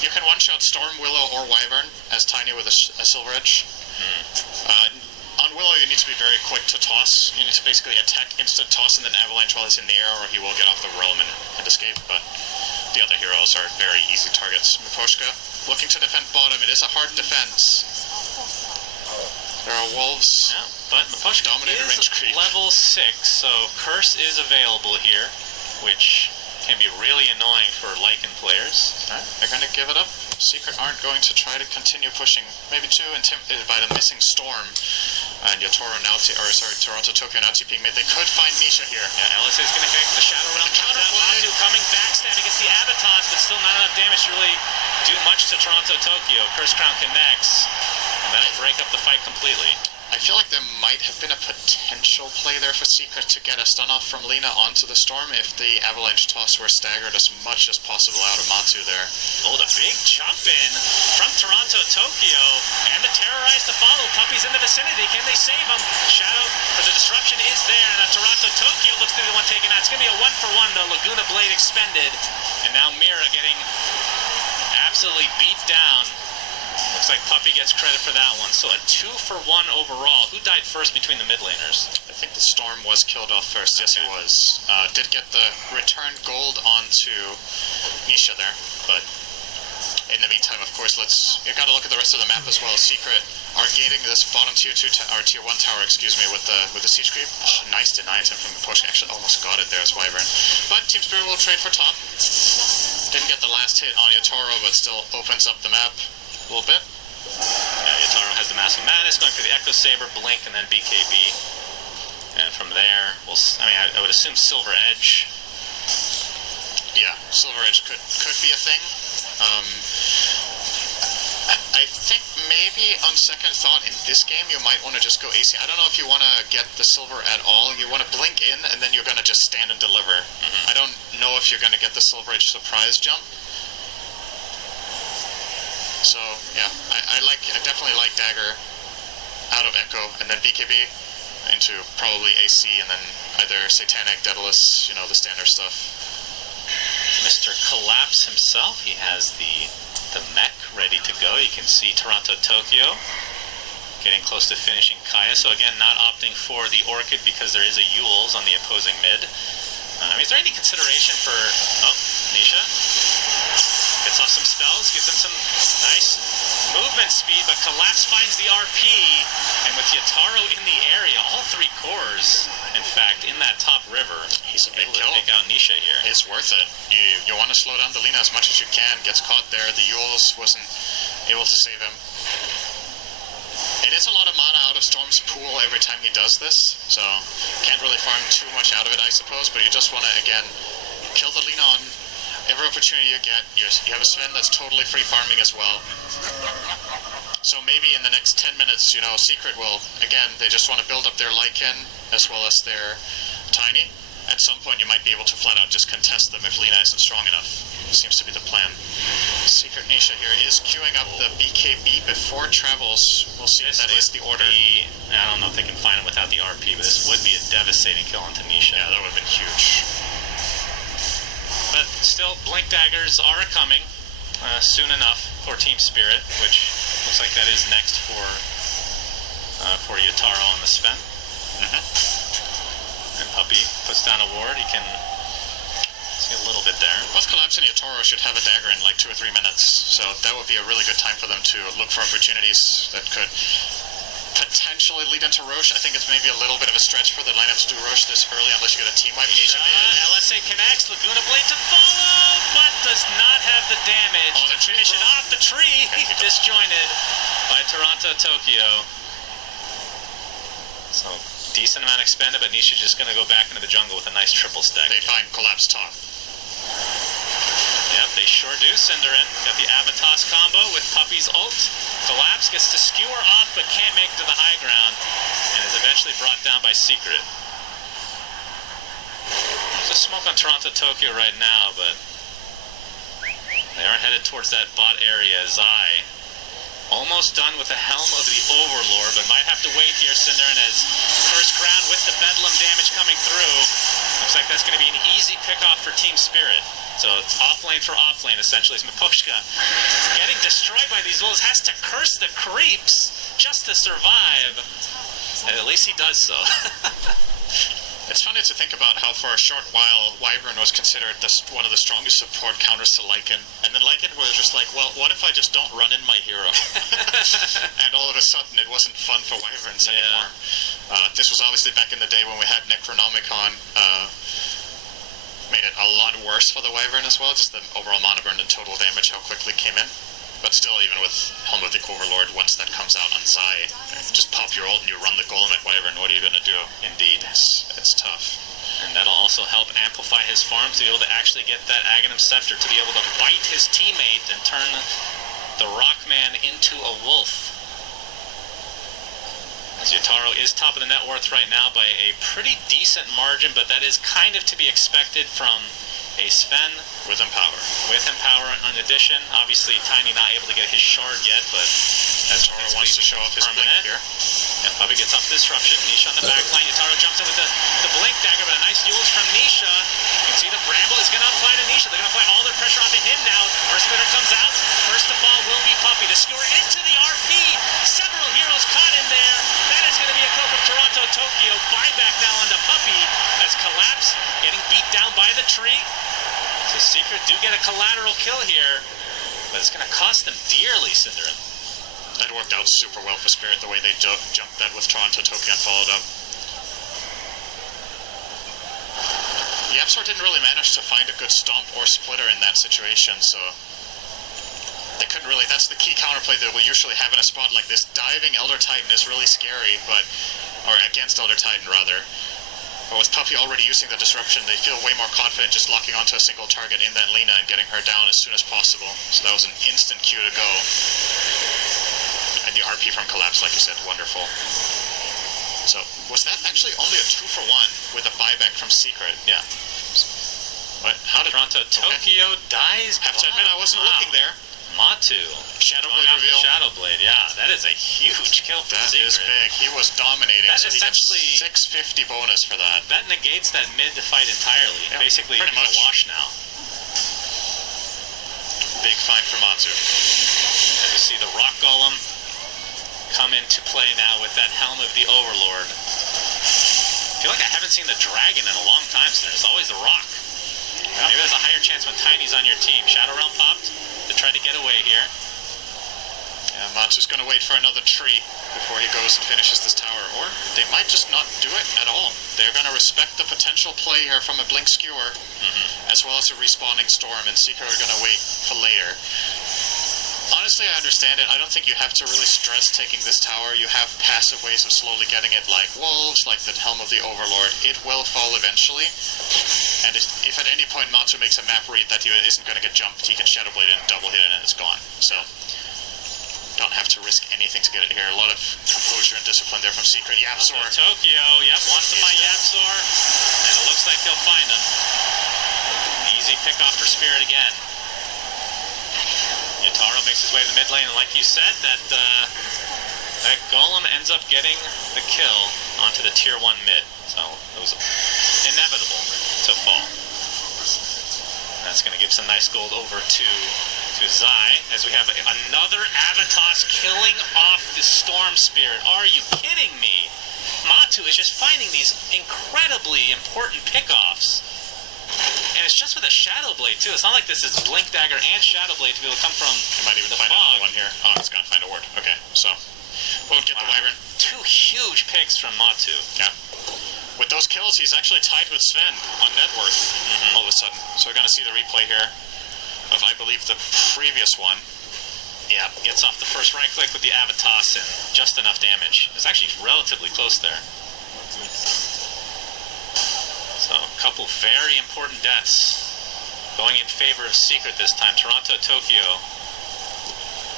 You can one-shot Storm, Willow, or Wyvern as Tiny with a Silver Edge. On Willow, you need to be very quick to toss. You need to basically attack, instant toss, and then avalanche while he's in the air, or he will get off the realm and escape. But the other heroes are very easy targets. Miposhka looking to defend bottom. It is a hard defense. There are wolves. Yeah, but Miposhka Dominator range creep. level 6, so Curse is available here, which can be really annoying for Lycan players. Right, they're going to give it up. Secret aren't going to try to continue pushing. Maybe too intimidated by the missing Storm. And Yatoro now, Toronto Tokyo now TPing mid. They could find Nisha here. Yeah, LSA is going to make the Shadow Realm comes out. Matu coming backstab against the Abatos, but still not enough damage to really do much to Toronto Tokyo. Curse Crown connects, and that'll break up the fight completely. I feel like there might have been a potential play there for Secret to get a stun off from Lina onto the Storm if the Avalanche toss were staggered as much as possible out of Matu there. Oh, the big jump in from Toronto Tokyo, and the terrorize to follow. Puppy's in the vicinity. Can they save him? Shadow, for the disruption is there, and Toronto Tokyo looks to be the one taken out. It's going to be a 1-for-1 though. Laguna Blade expended, and now Mira getting absolutely beat down. Looks Looks like Puppy gets credit for that one. So a 2-for-1 overall. Who died first between the mid laners? I think the Storm was killed off first. Yes, he was. Did get the return gold onto Nisha there, but in the meantime, of course, you gotta look at the rest of the map as well. Secret are gating this bottom tier 2 or tier 1 tower, excuse me, with the siege creep. Oh, nice deny attempt from the push. Actually, almost got it there as Wyvern. But Team Spirit will trade for top. Didn't get the last hit on Yatoro, but still opens up the map a little bit. Yeah, Yataro has the Mask of Madness, going for the Echo Saber, Blink, and then BKB. And from there, I would assume Silver Edge. Yeah, Silver Edge could be a thing. I think maybe on second thought in this game you might want to just go AC. I don't know if you want to get the silver at all. You want to blink in and then you're going to just stand and deliver. I don't know if you're going to get the Silver Edge surprise jump. So yeah, I definitely like Dagger out of Echo and then BKB into probably AC and then either Satanic, Daedalus, the standard stuff. Mr. Collapse himself, he has the mech ready to go. You can see Toronto Tokyo getting close to finishing Kaya. So again, not opting for the Orchid because there is a Yules on the opposing mid. Is there any consideration for... Oh, Nisha gets off some spells, gives him some nice movement speed, but Collapse finds the RP, and with Yataro in the area, all 3 cores, in fact, in that top river, he's a big able to kill. take out Nisha here. It's worth it. You want to slow down the Lina as much as you can. Gets caught there. The Yules wasn't able to save him. It is a lot of mana out of Storm's pool every time he does this, so can't really farm too much out of it, I suppose, but you just want to, again, kill the Lina on every opportunity you get. You have a Sven that's totally free farming as well. So maybe in the next 10 minutes, Secret will, again, they just want to build up their Lycan as well as their Tiny. At some point you might be able to flat out just contest them if Lina isn't strong enough. Seems to be the plan. Secret Nisha here is queuing up the BKB before travels. We'll see if that is the order. I don't know if they can find him without the RP, but this would be a devastating kill onto Nisha. Yeah, that would have been huge. But still, Blink Daggers are coming soon enough for Team Spirit, which looks like that is next for Yataro on the Sven. And Puppy puts down a ward. He can see a little bit there. Both Collapse and Yatoro should have a dagger in like 2 or 3 minutes, so that would be a really good time for them to look for opportunities that could potentially lead into Roche. I think it's maybe a little bit of a stretch for the lineup to do Roche this early unless you get a team wipe. LSA connects, Laguna Blade to follow, but does not have the damage to finish it off the tree. Disjointed by Toronto Tokyo. So decent amount expended, but Nisha just going to go back into the jungle with a nice triple stack. They find Collapse top. Yep, they sure do. Cinderin got the Avatos combo with Puppy's ult. Collapse gets to skewer off, but can't make it to the high ground, and is eventually brought down by Secret. There's a smoke on Toronto Tokyo right now, but they are headed towards that bot area. Zai almost done with the Helm of the Overlord, but might have to wait here. Cinderin as first round with the Bedlam damage coming through. Looks like that's going to be an easy pickoff for Team Spirit. So it's off lane for off lane, essentially, as Miposhka getting destroyed by these wolves, has to curse the creeps just to survive. And at least he does so. It's funny to think about how for a short while Wyvern was considered one of the strongest support counters to Lycan, and then Lycan was just like, well, what if I just don't run in my hero? And all of a sudden it wasn't fun for Wyverns anymore. This was obviously back in the day when we had Necronomicon. Made it a lot worse for the Wyvern as well, just the overall mana burn and total damage, how quickly it came in. But still, even with Helm of the Overlord, once that comes out on Zai, just pop your ult and you run the golem at Wyvern, what are you going to do? Indeed, it's tough. And that'll also help amplify his farm to be able to actually get that Aghanim Scepter to be able to bite his teammate and turn the Rockman into a wolf. As Yataro is top of the net worth right now by a pretty decent margin, but that is kind of to be expected from a Sven with Empower. With Empower in addition. Obviously, Tiny not able to get his shard yet, but that's wants to show off his blink here. And Puppy gets up Disruption. Nisha on the back line. Yataro jumps in with the Blink Dagger, but a nice Yules from Nisha. You can see the Bramble is going to apply to Nisha. They're going to apply all their pressure onto him now. First Spitter comes out. First to fall will be Puppy. The skewer into the Secret do get a collateral kill here, but it's going to cost them dearly, Cinderin. That worked out super well for Spirit, the way they jumped that with Toronto, Tokyo, and followed up. Yapsor didn't really manage to find a good stomp or splitter in that situation, so they couldn't really. That's the key counterplay that we usually have in a spot like this. Diving Elder Titan is really scary, or against Elder Titan rather. But with Puppy already using the disruption, they feel way more confident just locking onto a single target in that Lina and getting her down as soon as possible. So that was an instant cue to go. And the RP from Collapse, like you said, wonderful. So, was that actually only a 2-for-1 with a buyback from Secret? Yeah. What? How did Toronto Tokyo dies? Have to admit, I wasn't looking there. Matu. Shadowblade reveal. Shadowblade, yeah. That is a huge kill for That Secret. is big. He was dominating, That so he gets essentially 650 bonus for that. That negates that mid to fight entirely. Yeah, Basically, pretty it's much. a wash now. Big find for Matsu. And you see the Rock Golem come into play now with that Helm of the Overlord. I feel like I haven't seen the Dragon in a long time, so there's always the Rock. Maybe there's a higher chance when Tiny's on your team. Shadow Realm popped to try to get away here. Yeah, Matsu's going to wait for another tree before he goes and finishes this tower. Or they might just not do it at all. They're going to respect the potential play here from a Blink Skewer, as well as a respawning Storm, and Secret are going to wait for later. Honestly, I understand it. I don't think you have to really stress taking this tower. You have passive ways of slowly getting it, like Wolves, like the Helm of the Overlord. It will fall eventually. And if at any point Matsu makes a map read that he isn't going to get jumped, he can Shadowblade it and double hit it and it's gone. So, don't have to risk anything to get it here. A lot of composure and discipline there from Secret. Yapsor. Tokyo, yep, wants to find Yapsor. And it looks like he'll find him. Easy pickoff for Spirit again. Yataro makes his way to the mid lane, and like you said, that Golem ends up getting the kill onto the tier 1 mid. So it was inevitable to fall. That's going to give some nice gold over to Zai, as we have another Avatos killing off the Storm Spirit. Are you kidding me? Matu is just finding these incredibly important pickoffs. And it's just with a Shadowblade, too. It's not like this is Blink Dagger and Shadowblade to be able to come from He might even find another one here. Oh, he's going to find a ward. Okay, so won't get the Wyvern. 2 huge picks from Matu. Yeah. With those kills, he's actually tied with Sven on net worth all of a sudden. So we're going to see the replay here of, I believe, the previous one. Yeah, gets off the first right click with the Avatos and just enough damage. It's actually relatively close there. So, a couple very important deaths going in favor of Secret this time. Toronto, Tokyo,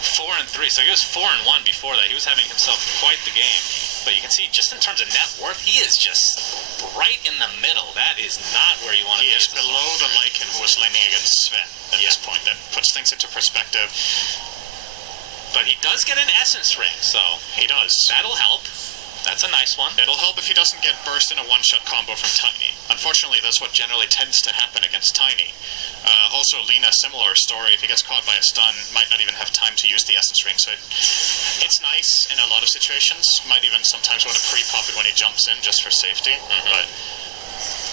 4-3. So he was 4-1 before that. He was having himself quite the game. But you can see, just in terms of net worth, he is just right in the middle. That is not where you want to be. He is below the Lycan who was laning against Sven at this point. That puts things into perspective. But he does get an Essence Ring, so he does. That'll help. That's a nice one. It'll help if he doesn't get burst in a one-shot combo from Tiny. Unfortunately, that's what generally tends to happen against Tiny. Also, Lina, similar story. If he gets caught by a stun, might not even have time to use the Essence Ring. So it's nice in a lot of situations. Might even sometimes want to pre-pop it when he jumps in just for safety. But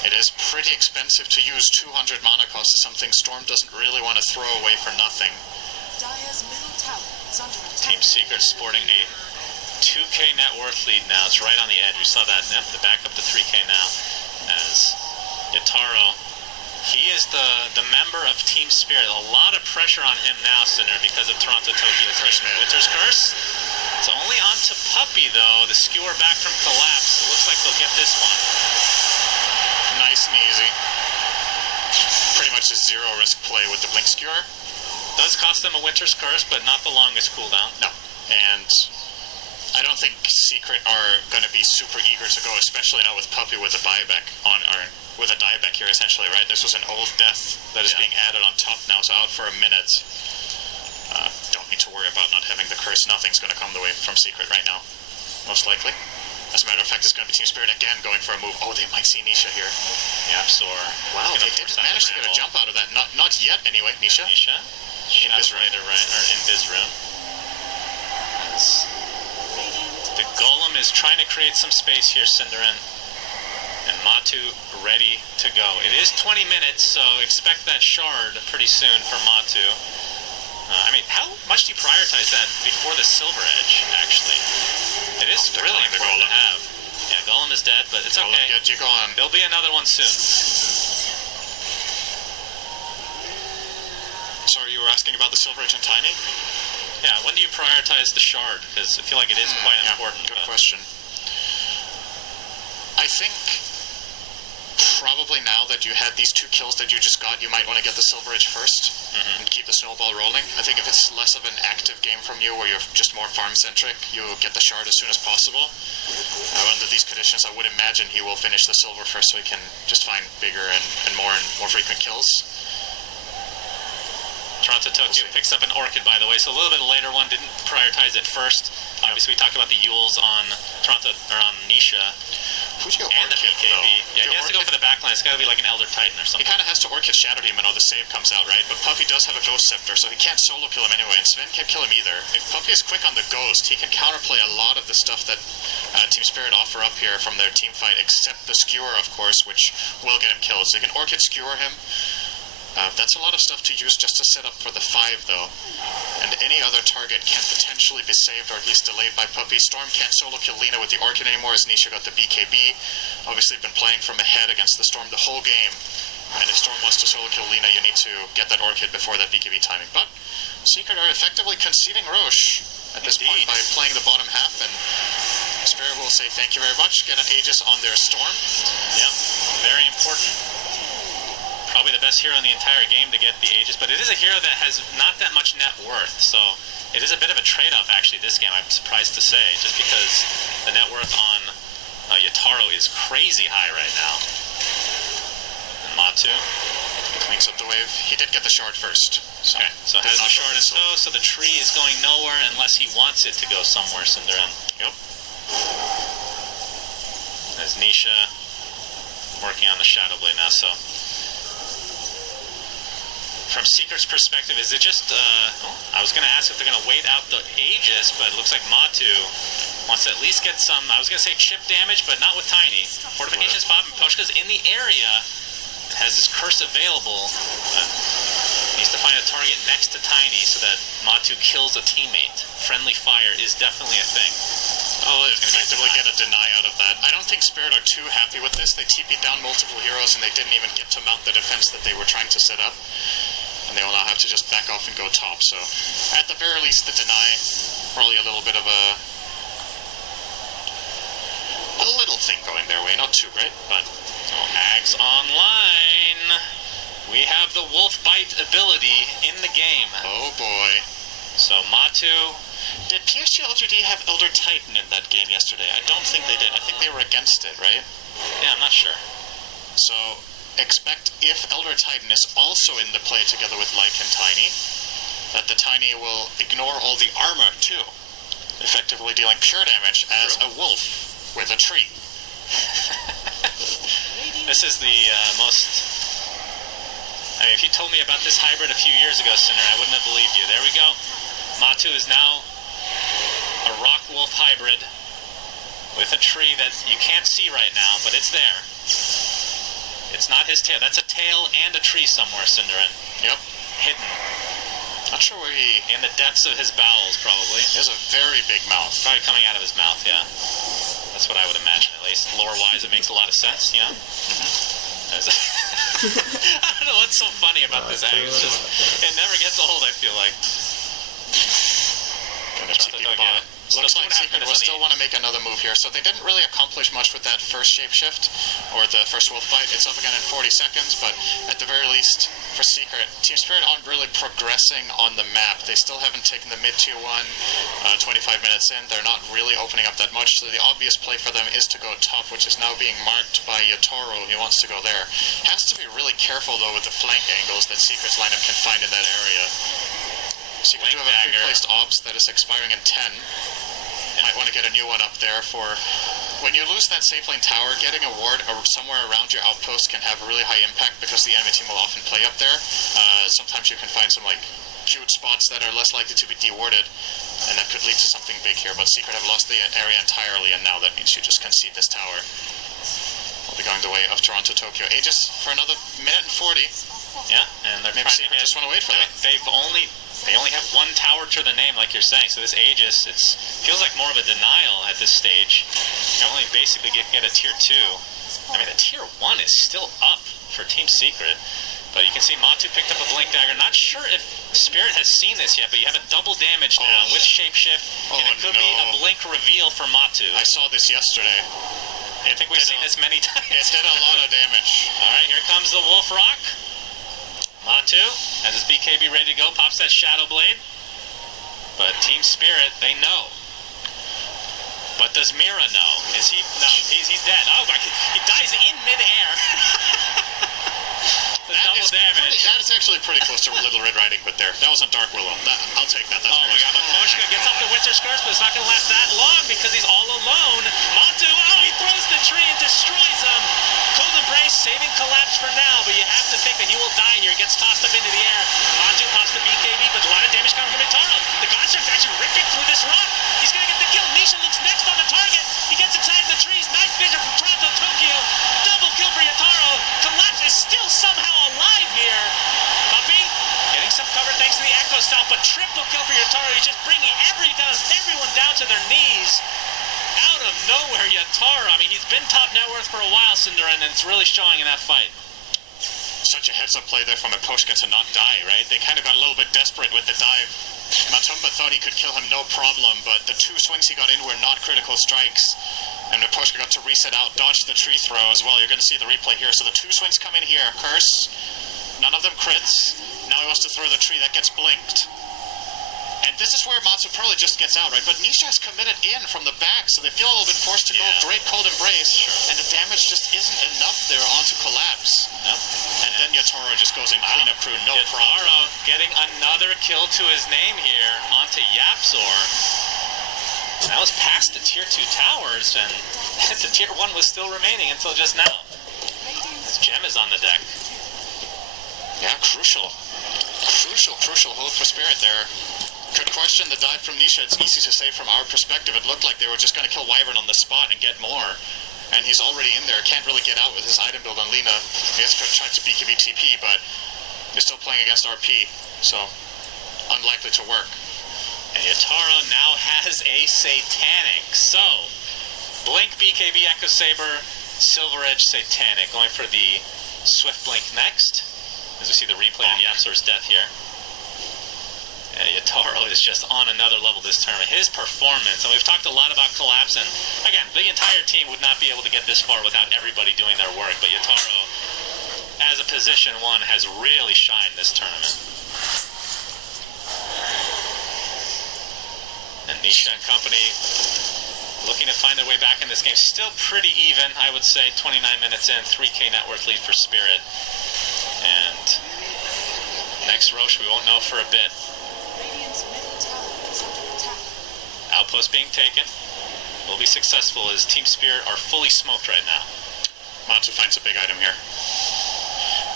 it is pretty expensive to use 200 mana cost to something Storm doesn't really want to throw away for nothing. Dire's middle tower is under attack. Team Secret sporting a 2k net worth lead now. It's right on the edge. We saw that the back up to 3k now as Yataro, he is the member of Team Spirit. A lot of pressure on him now, Sinner, because of Toronto Tokyo's Winter's Curse. It's only on to Puppy, though. The skewer back from Collapse. It looks like they'll get this one. Nice and easy. Pretty much a zero risk play with the Blink Skewer. Does cost them a Winter's Curse, but not the longest cooldown. No. And I don't think Secret are going to be super eager to go, especially now with Puppy with a buyback on, or with a dieback here essentially, right? This was an old death that is being added on top now, so out for a minute. Don't need to worry about not having the curse. Nothing's going to come the way from Secret right now, most likely. As a matter of fact, it's going to be Team Spirit again going for a move. Oh, they might see Nisha here. Yapsor. Wow, they didn't manage to get a jump out of that. Not yet, anyway. Nisha? In this rune. In this rune. The Golem is trying to create some space here, Cinderin. And Matu ready to go. It is 20 minutes, so expect that shard pretty soon for Matu. I mean, how much do you prioritize that before the Silver Edge, actually? It is really important to have. Yeah, Golem is dead, but it's okay. Get you going. There'll be another one soon. Sorry, you were asking about the Silver Edge and Tiny? Yeah, when do you prioritize the shard? Because I feel like it is quite important. Good question. I think probably now that you had these 2 kills that you just got, you might want to get the Silver Edge first and keep the snowball rolling. I think if it's less of an active game from you, where you're just more farm-centric, you get the shard as soon as possible. Under these conditions, I would imagine he will finish the silver first so he can just find bigger and more frequent kills. Toronto Tokyo picks up an Orchid, by the way, so a little bit later one, didn't prioritize it first. Obviously, we talked about the Yules on Toronto, or on Nisha. Who's your And the Orchid, BKB. though? Yeah, he has to go for the backline. It's got to be like an Elder Titan or He something. kind of has to Orchid Shadow Demon or the save comes out, right? But Puppy does have a Ghost Scepter, so he can't solo kill him anyway, and Sven can't kill him either. If Puppy is quick on the Ghost, he can counterplay a lot of the stuff that Team Spirit offer up here from their team fight, except the Skewer, of course, which will get him killed. So they can Orchid Skewer him. That's a lot of stuff to use just to set up for the 5, though. And any other target can potentially be saved or at least delayed by Puppy. Storm can't solo kill Lina with the Orchid anymore, as Nisha got the BKB. Obviously been playing from ahead against the Storm the whole game. And if Storm wants to solo kill Lina, you need to get that Orchid before that BKB timing. But Secret are effectively conceding Roche at this point by playing the bottom half, and Spirit will say thank you very much, get an Aegis on their Storm. Yeah, very important. Probably the best hero in the entire game to get the Aegis, but it is a hero that has not that much net worth, so it is a bit of a trade-off, actually, this game, I'm surprised to say, just because the net worth on Yataro is crazy high right now. And Matu cleans up the wave. He did get the shard first. So, okay, so has the shard in tow, so the tree is going nowhere unless he wants it to go somewhere, Cinderin. Yep. There's Nisha working on the Shadow Blade now, so... From Secret's perspective, is it just, I was going to ask if they're going to wait out the Aegis, but it looks like Matu wants to at least get some, I was going to say chip damage, but not with Tiny. Fortification spot, and Poshka's in the area, has his curse available, but needs to find a target next to Tiny so that Matu kills a teammate. Friendly fire is definitely a thing. Oh, it's going to effectively get a deny out of that. I don't think Spirit are too happy with this. They TP'd down multiple heroes, and they didn't even get to mount the defense that they were trying to set up. And they will now have to just back off and go top. So, at the very least, the deny, probably a little bit of a little thing going their way. Not too great, but... Oh, Ags online. We have the Wolf Bite ability in the game. Oh boy. So, Matu... Did PSG LGD have Elder Titan in that game yesterday? I don't think they did. I think they were against it, right? Yeah, I'm not sure. So, expect if Elder Titan is also in the play together with Lycan Tiny, that the Tiny will ignore all the armor too, effectively dealing pure damage as a wolf with a tree. This is the most... I mean, if you told me about this hybrid a few years ago, Sinner, I wouldn't have believed you. There we go. Matu is now a rock wolf hybrid with a tree that you can't see right now, but it's there. It's not his tail. That's a tail and a tree somewhere, Cinderin. Yep. Hidden. Not sure where he... In the depths of his bowels, probably. He has a very big mouth. Probably coming out of his mouth, yeah. That's what I would imagine, at least. Lore-wise, it makes a lot of sense, you know? Mm-hmm. I don't know what's so funny about this act. It's just, it never gets old, I feel like. Looks like Secret will still want to make another move here. So they didn't really accomplish much with that first shapeshift, or the first wolf bite. It's up again in 40 seconds, but at the very least, for Secret, Team Spirit aren't really progressing on the map. They still haven't taken the mid-tier 1, 25 minutes in. They're not really opening up that much, so the obvious play for them is to go top, which is now being marked by Yatoro. He wants to go there. Has to be really careful, though, with the flank angles that Secret's lineup can find in that area. Secret do have a pre-placed ops that is expiring in 10. Might want to get a new one up there for... When you lose that safe lane tower, getting a ward or somewhere around your outpost can have a really high impact because the enemy team will often play up there. Sometimes you can find some, like, cute spots that are less likely to be dewarded, and that could lead to something big here. But Secret have lost the area entirely, and now that means you just concede this tower. will be going the way of Toronto Tokyo. Aegis for another minute and 40. Yeah, and they're Maybe trying to Secret get, just want to wait for that. They only have one tower to their name, like you're saying. So this Aegis, feels like more of a denial at this stage. You only basically get a tier 2. I mean, the tier 1 is still up for Team Secret. But you can see Matu picked up a Blink Dagger. Not sure if Spirit has seen this yet, but you have a double damage now with Shapeshift. And it could be a Blink reveal for Matu. I saw this yesterday. I think we've seen this many times. It did a lot of damage. Alright, here comes the Wolf Rock. Matu has his BKB ready to go, pops that Shadow Blade. But Team Spirit, they know. But does Mira know? Is he? No, he's dead. Oh my God, he dies in midair. The double damage. That is actually pretty close to Little Red Riding Hood there. That was on Dark Willow. I'll take that. That's oh my God, but Moshka gets off the Winter Skirts, but it's not going to last that long because he's all alone. Matu, he throws the tree and destroys him. Cold Embrace saving Collapse for now, but you have to think that he will die here. He gets tossed up into the air. Matu pops the BKB, but a lot of damage coming from Itaro. The Godshark's actually ripping through this rock. He's going to get the kill. Nisha looks next on the target. He gets inside the trees. Nice vision from Toronto Tokyo. Double kill for Yataro. Collapse is still somehow alive here. Puppy getting some cover thanks to the Echo Stop, but triple kill for Yataro. He's just bringing everyone down to their knees. Out of nowhere, Yataro. I mean, he's been top net worth for a while, Cinderin, and it's really showing in that fight. Such a heads-up play there from Eposhka to not die, right? They kind of got a little bit desperate with the dive. Matumba thought he could kill him no problem, but the 2 swings he got in were not critical strikes. And Eposhka got to reset out, dodge the tree throw as well. You're going to see the replay here. So the 2 swings come in here. Curse. None of them crits. Now he wants to throw the tree that gets blinked. And this is where Matsu probably just gets out, right? But Nisha has committed in from the back, so they feel a little bit forced to go. Great Cold Embrace. And the damage just isn't enough there onto Collapse. Nope. And then Yatoro just goes in clean up crew, no problem. Yatoro getting another kill to his name here onto Yapzor. That was past the tier 2 towers, and the tier 1 was still remaining until just now. This gem is on the deck. Yeah, crucial hold for Spirit there. Good question, the dive from Nisha, it's easy to say from our perspective. It looked like they were just going to kill Wyvern on the spot and get more. And he's already in there, can't really get out with his item build on Lina. He has tried to BKB TP, but he's still playing against RP, so unlikely to work. And Yataro now has a Satanic. So, Blink, BKB, Echo Saber, Silver Edge, Satanic. Going for the Swift Blink next, as we see the replay of Yapzor's death here. Yataro is just on another level this tournament. His performance, and we've talked a lot about Collapse, and again, the entire team would not be able to get this far without everybody doing their work, but Yataro, as a position 1, has really shined this tournament. And Nisha and company looking to find their way back in this game. Still pretty even, I would say. 29 minutes in, 3k net worth lead for Spirit. And next Roche we won't know for a bit. Radiant's middle tower is under attack. Outpost being taken. Will be successful as Team Spirit are fully smoked right now. Matsu finds a big item here.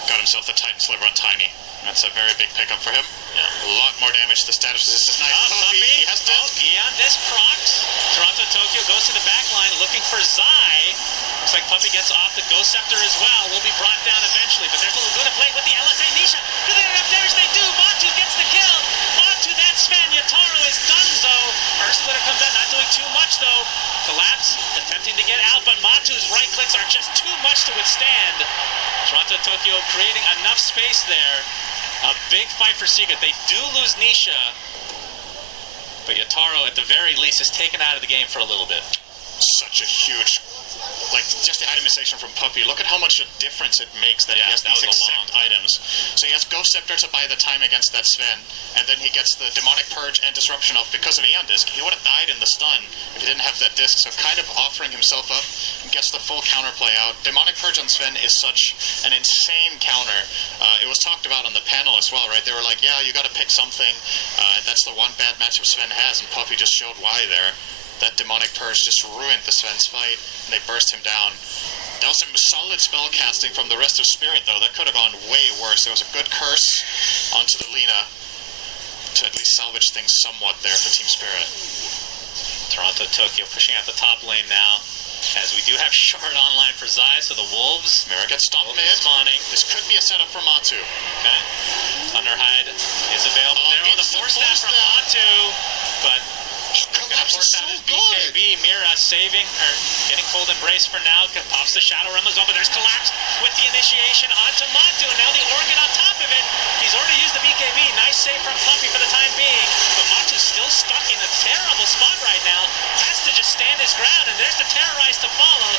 Got himself the Titan Sliver on Tiny. That's a very big pickup for him. Yeah. A lot more damage. The status is just nice. Puppy. He has disc. Eon disc procs. Toronto Tokyo goes to the back line looking for Zai. Looks like Puppy gets off the Ghost Scepter as well. Will be brought down eventually, but there's a little good to play with the LSA Nisha. Do they have enough damage? They do. Matu gets the kill. Matu, that Sven. Yataro is donezo. First Glitter comes out, not doing too much though. Collapse, attempting to get out, but Matu's right clicks are just too much to withstand. Toronto Tokyo creating enough space there. A big fight for Secret. They do lose Nisha, but Yataro, at the very least, is taken out of the game for a little bit. Such a huge, like, just the itemization from Puppy. Look at how much a difference it makes that he has these exact items. So he has Ghost Scepter to buy the time against that Sven, and then he gets the Demonic Purge and Disruption off because of Aeon Disc. He would have died in the stun if he didn't have that disc, so kind of offering himself up and gets the full counterplay out. Demonic Purge on Sven is such an insane counter. It was talked about on the panel as well, right? They were like, yeah, you got to pick something, and that's the one bad matchup Sven has, and Puppy just showed why there. That Demonic Purge just ruined the Sven's fight, and they burst him down. That was some solid spell casting from the rest of Spirit, though. That could have gone way worse. There was a good curse onto the Lina to at least salvage things somewhat there for Team Spirit. Toronto Tokyo pushing out the top lane now. As we do have short online for Zai, so the Wolves Mira gets stopped will be mid. spawning. This could be a setup for Matu. Okay. Thunderhide is available there. Oh, the force stab from Matu. But Collapse is so good. BKB, Mira saving, or getting cold embrace for now. Pops the Shadow Realm zone, but there's Collapse with the initiation onto Matu, and now the Orchid on top of it. He's already used the BKB. Nice save from Puppy for the time being. But Matu's still stuck in a terrible spot right now. Has to just stand his ground, and there's the Terrorize to follow.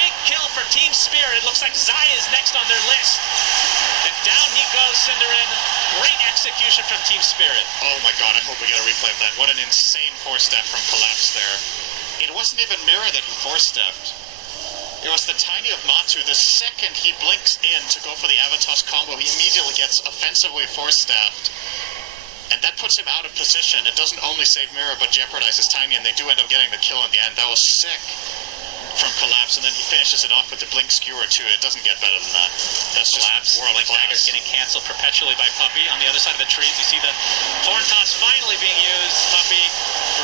Big kill for Team Spirit. Looks like Zai is next on their list. And down he goes, Cinderin. Great execution from Team Spirit. Oh my god, I hope we get a replay of that. What an insane force step from Collapse there. It wasn't even Mira that he force stepped. It was the Tiny of Matu. The second he blinks in to go for the Avatos combo, he immediately gets offensively force stabbed. And that puts him out of position. It doesn't only save Mira, but jeopardizes Tiny, and they do end up getting the kill in the end. That was sick from Collapse, and then he finishes it off with the Blink Skewer too. It doesn't get better than that. That's just Collapse. world Blink Dagger's class. getting canceled perpetually by Puppy. On the other side of the trees, you see the Horn Toss finally being used. Puppy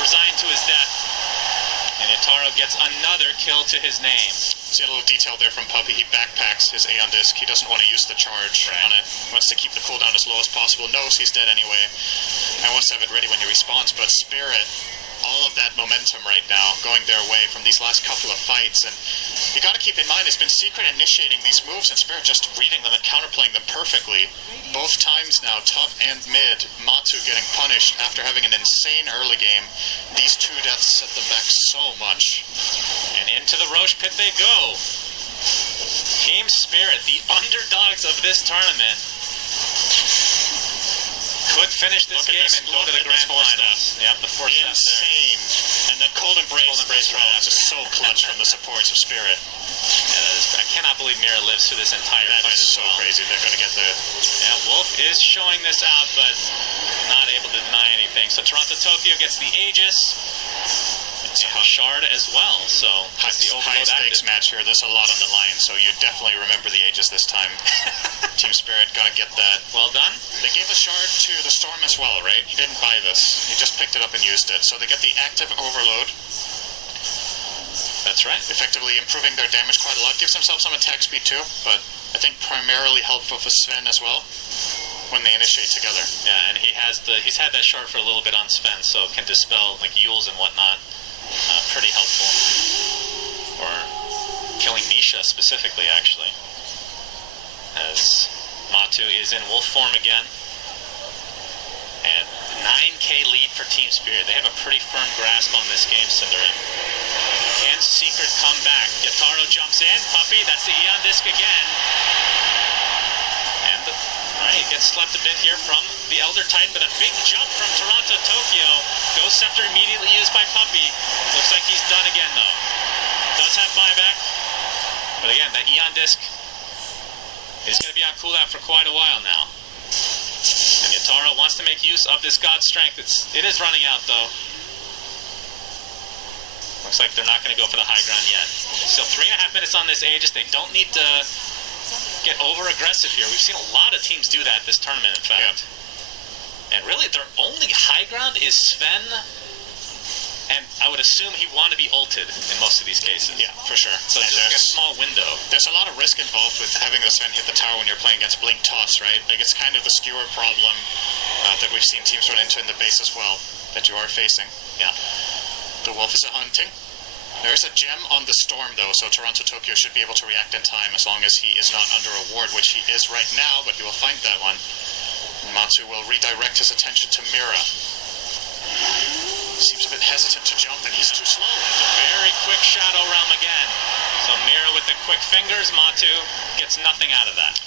resigned to his death. And Yataro gets another kill to his name. See a little detail there from Puppy. He backpacks his Aeon Disc. He doesn't want to use the charge on it. Wants to keep the cooldown as low as possible. Knows he's dead anyway. And wants to have it ready when he respawns. But Spirit, all of that momentum right now going their way from these last couple of fights. And you got to keep in mind, it's been Secret initiating these moves and Spirit just reading them and counterplaying them perfectly. Both times now, top and mid, Matu getting punished after having an insane early game. These two deaths set them back so much. And into the Roche pit they go. Team Spirit, the underdogs of this tournament, could finish this game and go to the grand finals. Yep, the fourth step there. Insane. And then Cold Embrace is so clutch from the supports of Spirit. Yeah, I cannot believe Mira lives through this entire That fight is as so well. crazy. They're going to get the... Yeah, Wolf is showing this out, but not able to deny anything. So Toronto Tokyo gets the Aegis. And Shard as well, so that's the high overload stakes active. match here. There's a lot on the line, so you definitely remember the Aegis this time. Team Spirit gonna get that. Well done. They gave the Shard to the Storm as well, right? He didn't buy this. He just picked it up and used it. So they get the active overload, That's right. effectively improving their damage quite a lot. Gives themselves some attack speed too, but I think primarily helpful for Sven as well when they initiate together. Yeah, and he's had that shard for a little bit on Sven, so can dispel like Yules and whatnot. Pretty helpful. Or killing Misha specifically, actually. As Matu is in wolf form again. And 9k lead for Team Spirit. They have a pretty firm grasp on this game, Cinderin. Can Secret come back? Yataro jumps in. Puppy, that's the Aeon Disc again. And he gets slept a bit here from the Elder Titan, but a big jump from Toronto Tokyo. Ghost Scepter immediately used by Puppy. Looks like he's done again, though. Does have buyback. But again, that Aeon Disc is going to be on cooldown for quite a while now. And Yataro wants to make use of this God Strength. It is running out, though. Looks like they're not going to go for the high ground yet. Still 3.5 minutes on this Aegis. They don't need to get over-aggressive here. We've seen a lot of teams do that this tournament, in fact. And really, their only high ground is Sven, and I would assume he'd want to be ulted in most of these cases. Yeah, for sure. So it's just like a small window. There's a lot of risk involved with having the Sven hit the tower when you're playing against Blink Toss, right? Like, it's kind of the skewer problem that we've seen teams run into in the base as well, that you are facing. Yeah. The Wolf is a hunting. There's a gem on the Storm, though, so Toronto Tokyo should be able to react in time as long as he is not under a ward, which he is right now, but he will find that one. Matu will redirect his attention to Mira. Seems a bit hesitant to jump, and he's too slow. Very quick Shadow Realm again. So Mira with the quick fingers, Matu gets nothing out of that.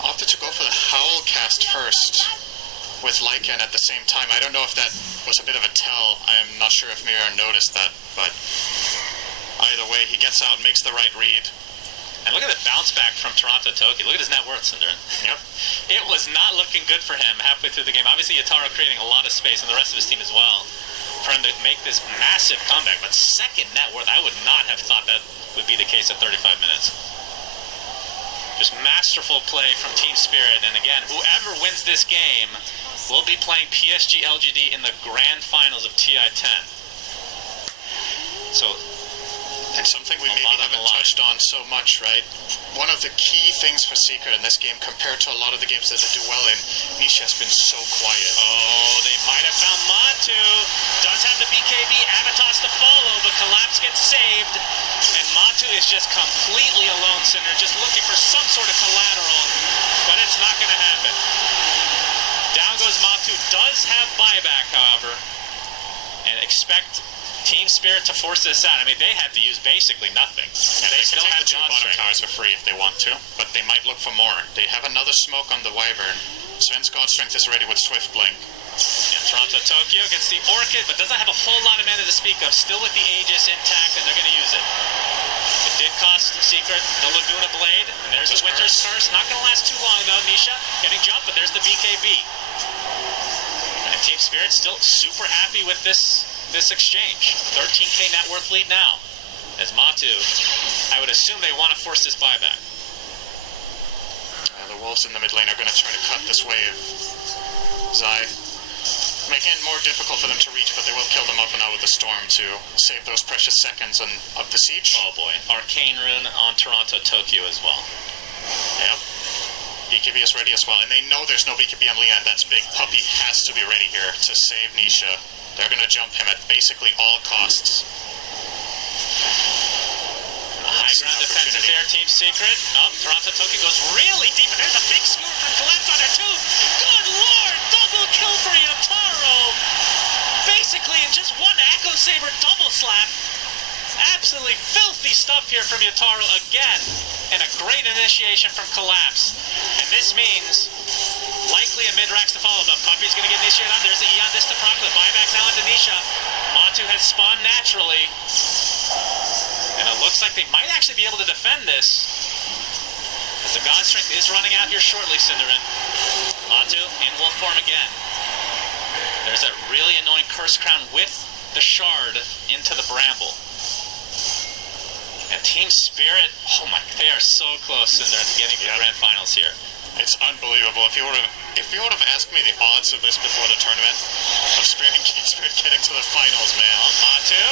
Opted to go for the Howl cast first with Lycan at the same time. I don't know if that was a bit of a tell. I'm not sure if Mira noticed that, but either way, he gets out, makes the right read. And look at the bounce back from Toronto Tokyo. Look at his net worth, Cinderin. Yep. It was not looking good for him halfway through the game. Obviously, Yataro creating a lot of space, and the rest of his team as well, for him to make this massive comeback. But second net worth, I would not have thought that would be the case at 35 minutes. Just masterful play from Team Spirit. And again, whoever wins this game will be playing PSG LGD in the grand finals of TI 10. So, And something we maybe haven't touched on so much, right? One of the key things for Secret in this game, compared to a lot of the games that they do well in, Nisha has been so quiet. Oh, they might have found Matu. Does have the BKB, Avatos to follow, but Collapse gets saved. And Matu is just completely alone, Cinder, just looking for some sort of collateral. But it's not going to happen. Down goes Matu. Does have buyback, however. And expect Team Spirit to force this out. I mean, they had to use basically nothing. Yeah, they still can have take the 2 bottom towers for free if they want to, but they might look for more. They have another smoke on the Wyvern. Sven's God Strength is ready with Swift Blink. Yeah, Toronto Tokyo gets the Orchid, but doesn't have a whole lot of mana to speak of. Still with the Aegis intact, and they're going to use it. It did cost Secret the Laguna Blade, and there's the Winter's Curse. Not going to last too long, though. Nisha getting jumped, but there's the BKB. And Team Spirit still super happy with this exchange. 13k net worth lead now. As Matu, I would assume they want to force this buyback. The Wolves in the mid lane are going to try to cut this wave. Zai, making it more difficult for them to reach, but they will kill them off and out with the Storm to save those precious seconds of the siege. Oh boy. Arcane Rune on Toronto Tokyo as well. Yep. BKB is ready as well, and they know there's no BKB on Leon. That's big. Puppey has to be ready here to save Nisha. They're going to jump him at basically all costs. High ground defense is there, Team Secret. Oh, Toronto Tokyo goes really deep, and there's a big scoop from Collapse on there too. Good lord, double kill for Yotaro. Basically in just one Echo Saber double slap. Absolutely filthy stuff here from Yotaro again. And a great initiation from Collapse. And this means likely a mid-rax to follow, but Puppey's going to get initiated on. There's the Eon Disc to proc, the buyback now into Nisha. Matu has spawned naturally. And it looks like they might actually be able to defend this. As the God Strength is running out here shortly, Cinderin. Matu in wolf form again. There's that really annoying Curse Crown with the Shard into the Bramble. And Team Spirit, oh my, they are so close, Cinder, to getting to the Grand Finals here. It's unbelievable. If you would have asked me the odds of this before the tournament, of Spirit getting to the finals, man. Matu.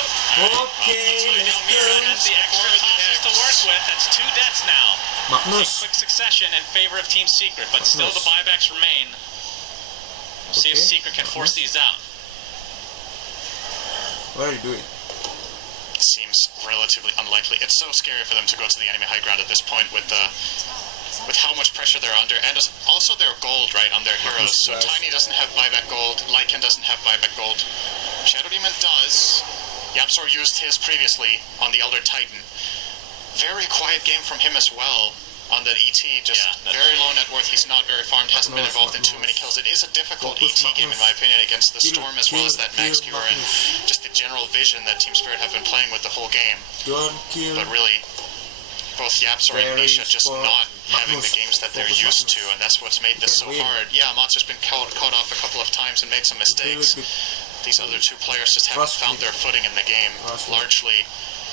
Okay, let's go. Has the extra tosses to work with. That's 2 deaths now. Magnus. Quick succession in favor of Team Secret, but still the buybacks remain. We'll see if Secret can force these out. What are you doing? Seems relatively unlikely. It's so scary for them to go to the enemy high ground at this point with how much pressure they're under, and also their gold, right, on their heroes. So Tiny doesn't have buyback gold, Lycan doesn't have buyback gold. Shadow Demon does. Yapzor used his previously on the Elder Titan. Very quiet game from him as well on that ET, just very low net worth. He's not very farmed, hasn't been involved in too many kills. It is a difficult ET game in my opinion against the Storm as well as that Max Cure and just the general vision that Team Spirit have been playing with the whole game. But really, both Yapzor and Nisha just not having the games that they're used to, and that's what's made this so hard. Yeah, Matsu's been caught off a couple of times and made some mistakes. These other 2 players just haven't found their footing in the game, largely.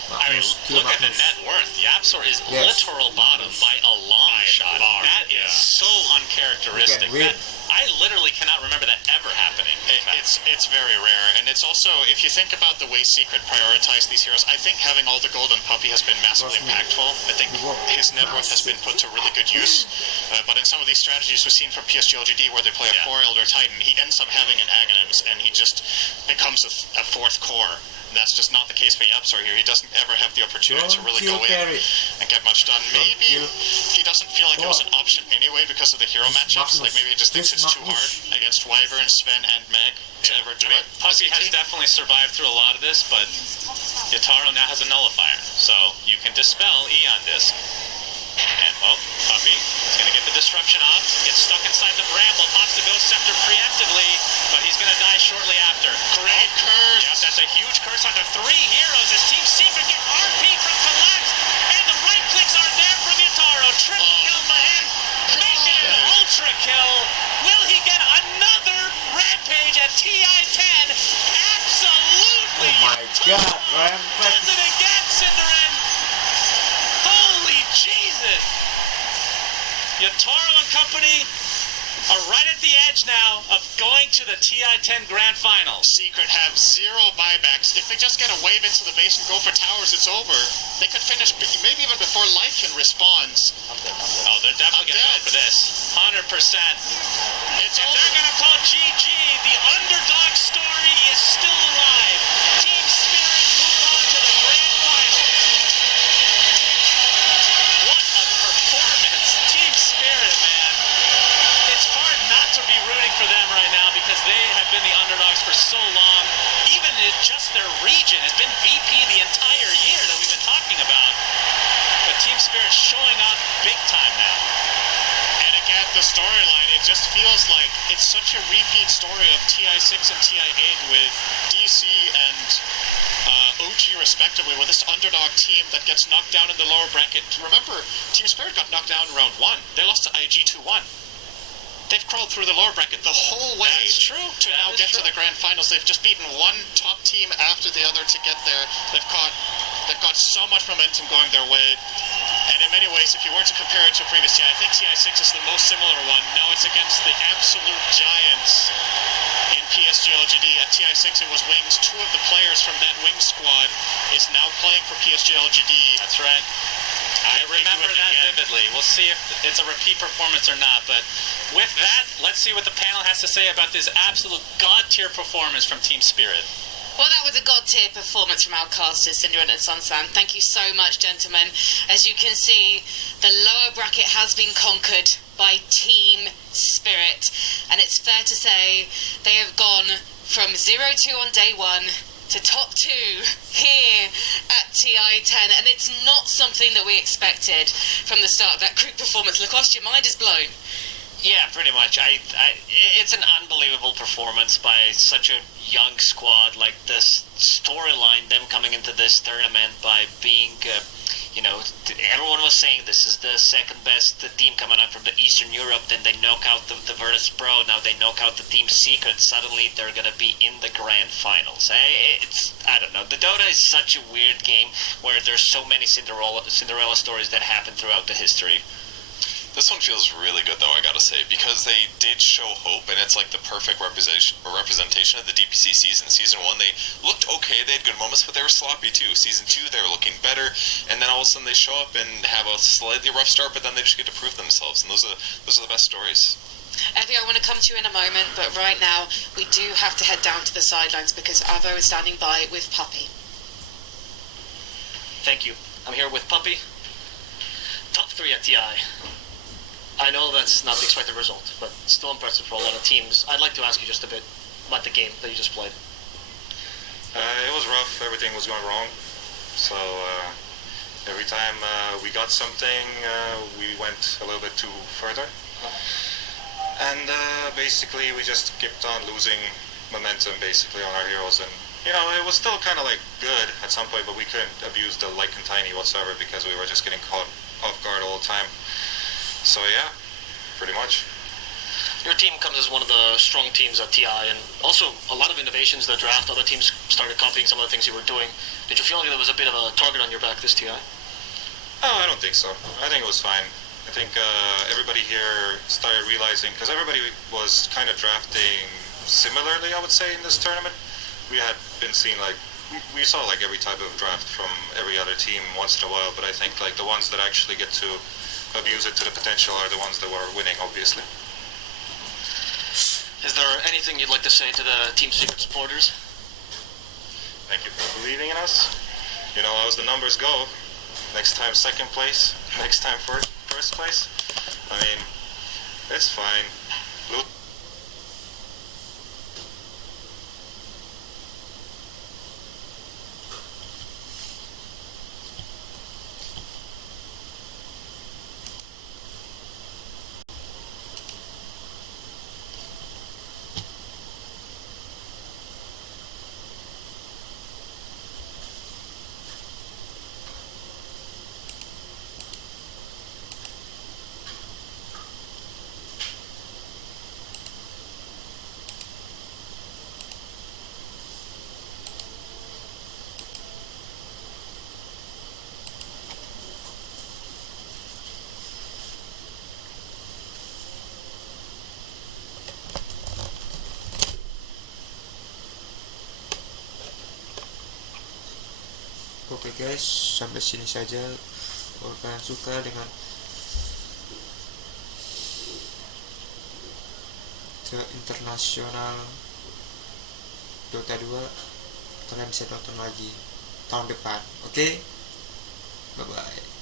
I mean, look at the net worth. Yapzor is literal bottom by a long shot. That is so uncharacteristic. I literally cannot remember that ever happening. It's very rare, and it's also, if you think about the way Secret prioritized these heroes, I think having all the gold on Puppey has been massively impactful. I think his net worth has been put to really good use. But in some of these strategies we've seen from PSG LGD where they play a 4 Elder Titan, he ends up having an Aghanims, and he just becomes a 4th core. That's just not the case for Yapzor here. He doesn't ever have the opportunity to really go in and get much done. Maybe he doesn't feel like it was an option anyway because of the hero matchups. Like maybe he just thinks it's too hard against Wyvern, Sven, and Meg to ever do it. Puppey has definitely survived through a lot of this, but Yotaro now has a nullifier, so you can dispel Eon Disc. And, Puppey is going to get the disruption off, gets stuck inside the Bramble, pops the Ghost Scepter preemptively, but he's going to die shortly after. Great curse! Yep, that's a huge curse onto 3 heroes as Team Secret get RP from Collapse, and the right clicks are there from Yotaro. Triple kill for him, making it an ultra kill. Will he get another Rampage at TI-10? Absolutely! Oh my god, Rampage! Does it again, Cinderin! Holy Jesus! Yotaro and company are right at the edge chance now of going to the TI-10 Grand Finals. Secret have 0 buybacks. If they just get a wave into the base and go for towers, it's over. They could finish maybe even before Lycan responds. Oh, they're definitely going to go for this. 100%. It's If over. they're going to call GG, the underdog story is still alive. Team Spirit move on to the Grand Finals. What a performance. Team Spirit, man. It's hard not to be rooting for them right now because they have been the underdogs for so long. Even in just their region has been VP the entire year that we've been talking about. But Team Spirit showing up big time now. And again, the storyline, it just feels like it's such a repeat story of TI6 and TI8 with DC and OG respectively, with this underdog team that gets knocked down in the lower bracket. Remember, Team Spirit got knocked down in round 1. They lost to IG 2-1. They've crawled through the lower bracket the whole way. That's true. To now get to the grand finals. They've just beaten one top team after the other to get there. They've got so much momentum going their way. And in many ways, if you were to compare it to a previous TI, I think TI6 is the most similar one. Now it's against the absolute giants in PSG LGD. At TI6, it was Wings. 2 of the players from that Wings squad is now playing for PSG LGD. That's right. I remember that vividly. We'll see if it's a repeat performance or not. But with that, let's see what the panel has to say about this absolute god-tier performance from Team Spirit. Well, that was a god-tier performance from our casters, Cinderella and Sunsan. Thank you so much, gentlemen. As you can see, the lower bracket has been conquered by Team Spirit. And it's fair to say they have gone from 0-2 on day 1 to top 2 here at TI-10. And it's not something that we expected from the start of that group performance. Lacoste, your mind is blown. Yeah, pretty much. It's an unbelievable performance by such a young squad. Like this storyline, them coming into this tournament by being, everyone was saying this is the second best team coming up from the Eastern Europe. Then they knock out the Virtus Pro. Now they knock out the Team Secret. Suddenly they're gonna be in the grand finals. I don't know. The Dota is such a weird game where there's so many Cinderella stories that happen throughout the history. This one feels really good, though, I gotta say, because they did show hope, and it's like the perfect representation of the DPC season. Season 1, they looked okay, they had good moments, but they were sloppy too. Season 2, they were looking better, and then all of a sudden they show up and have a slightly rough start, but then they just get to prove themselves, and those are the best stories. Evie, I want to come to you in a moment, but right now we do have to head down to the sidelines because Avo is standing by with Puppy. Thank you. I'm here with Puppy. Top 3 at TI. I know that's not the expected result, but still impressive for a lot of teams. I'd like to ask you just a bit about the game that you just played. It was rough. Everything was going wrong. So every time we got something, we went a little bit too further. And basically we just kept on losing momentum basically on our heroes. And, it was still kind of like good at some point, but we couldn't abuse the Lycan Tiny whatsoever because we were just getting caught off guard all the time. So yeah, pretty much. Your team comes as one of the strong teams at TI, and also a lot of innovations in the draft. Other teams started copying some of the things you were doing. Did you feel like there was a bit of a target on your back this TI? Oh, I don't think so. I think it was fine. I think everybody here started realizing, because everybody was kind of drafting similarly, I would say, in this tournament. We had been seeing we saw every type of draft from every other team once in a while, but I think the ones that actually get to abuse it to the potential are the ones that were winning, obviously. Is there anything you'd like to say to the Team Secret supporters? Thank you for believing in us. As the numbers go, next time second place, next time first place. I mean, it's fine. Oke guys, sampai sini saja. Kalau kalian suka dengan ke internasional Dota 2, kalian bisa nonton lagi tahun depan. Oke, bye bye.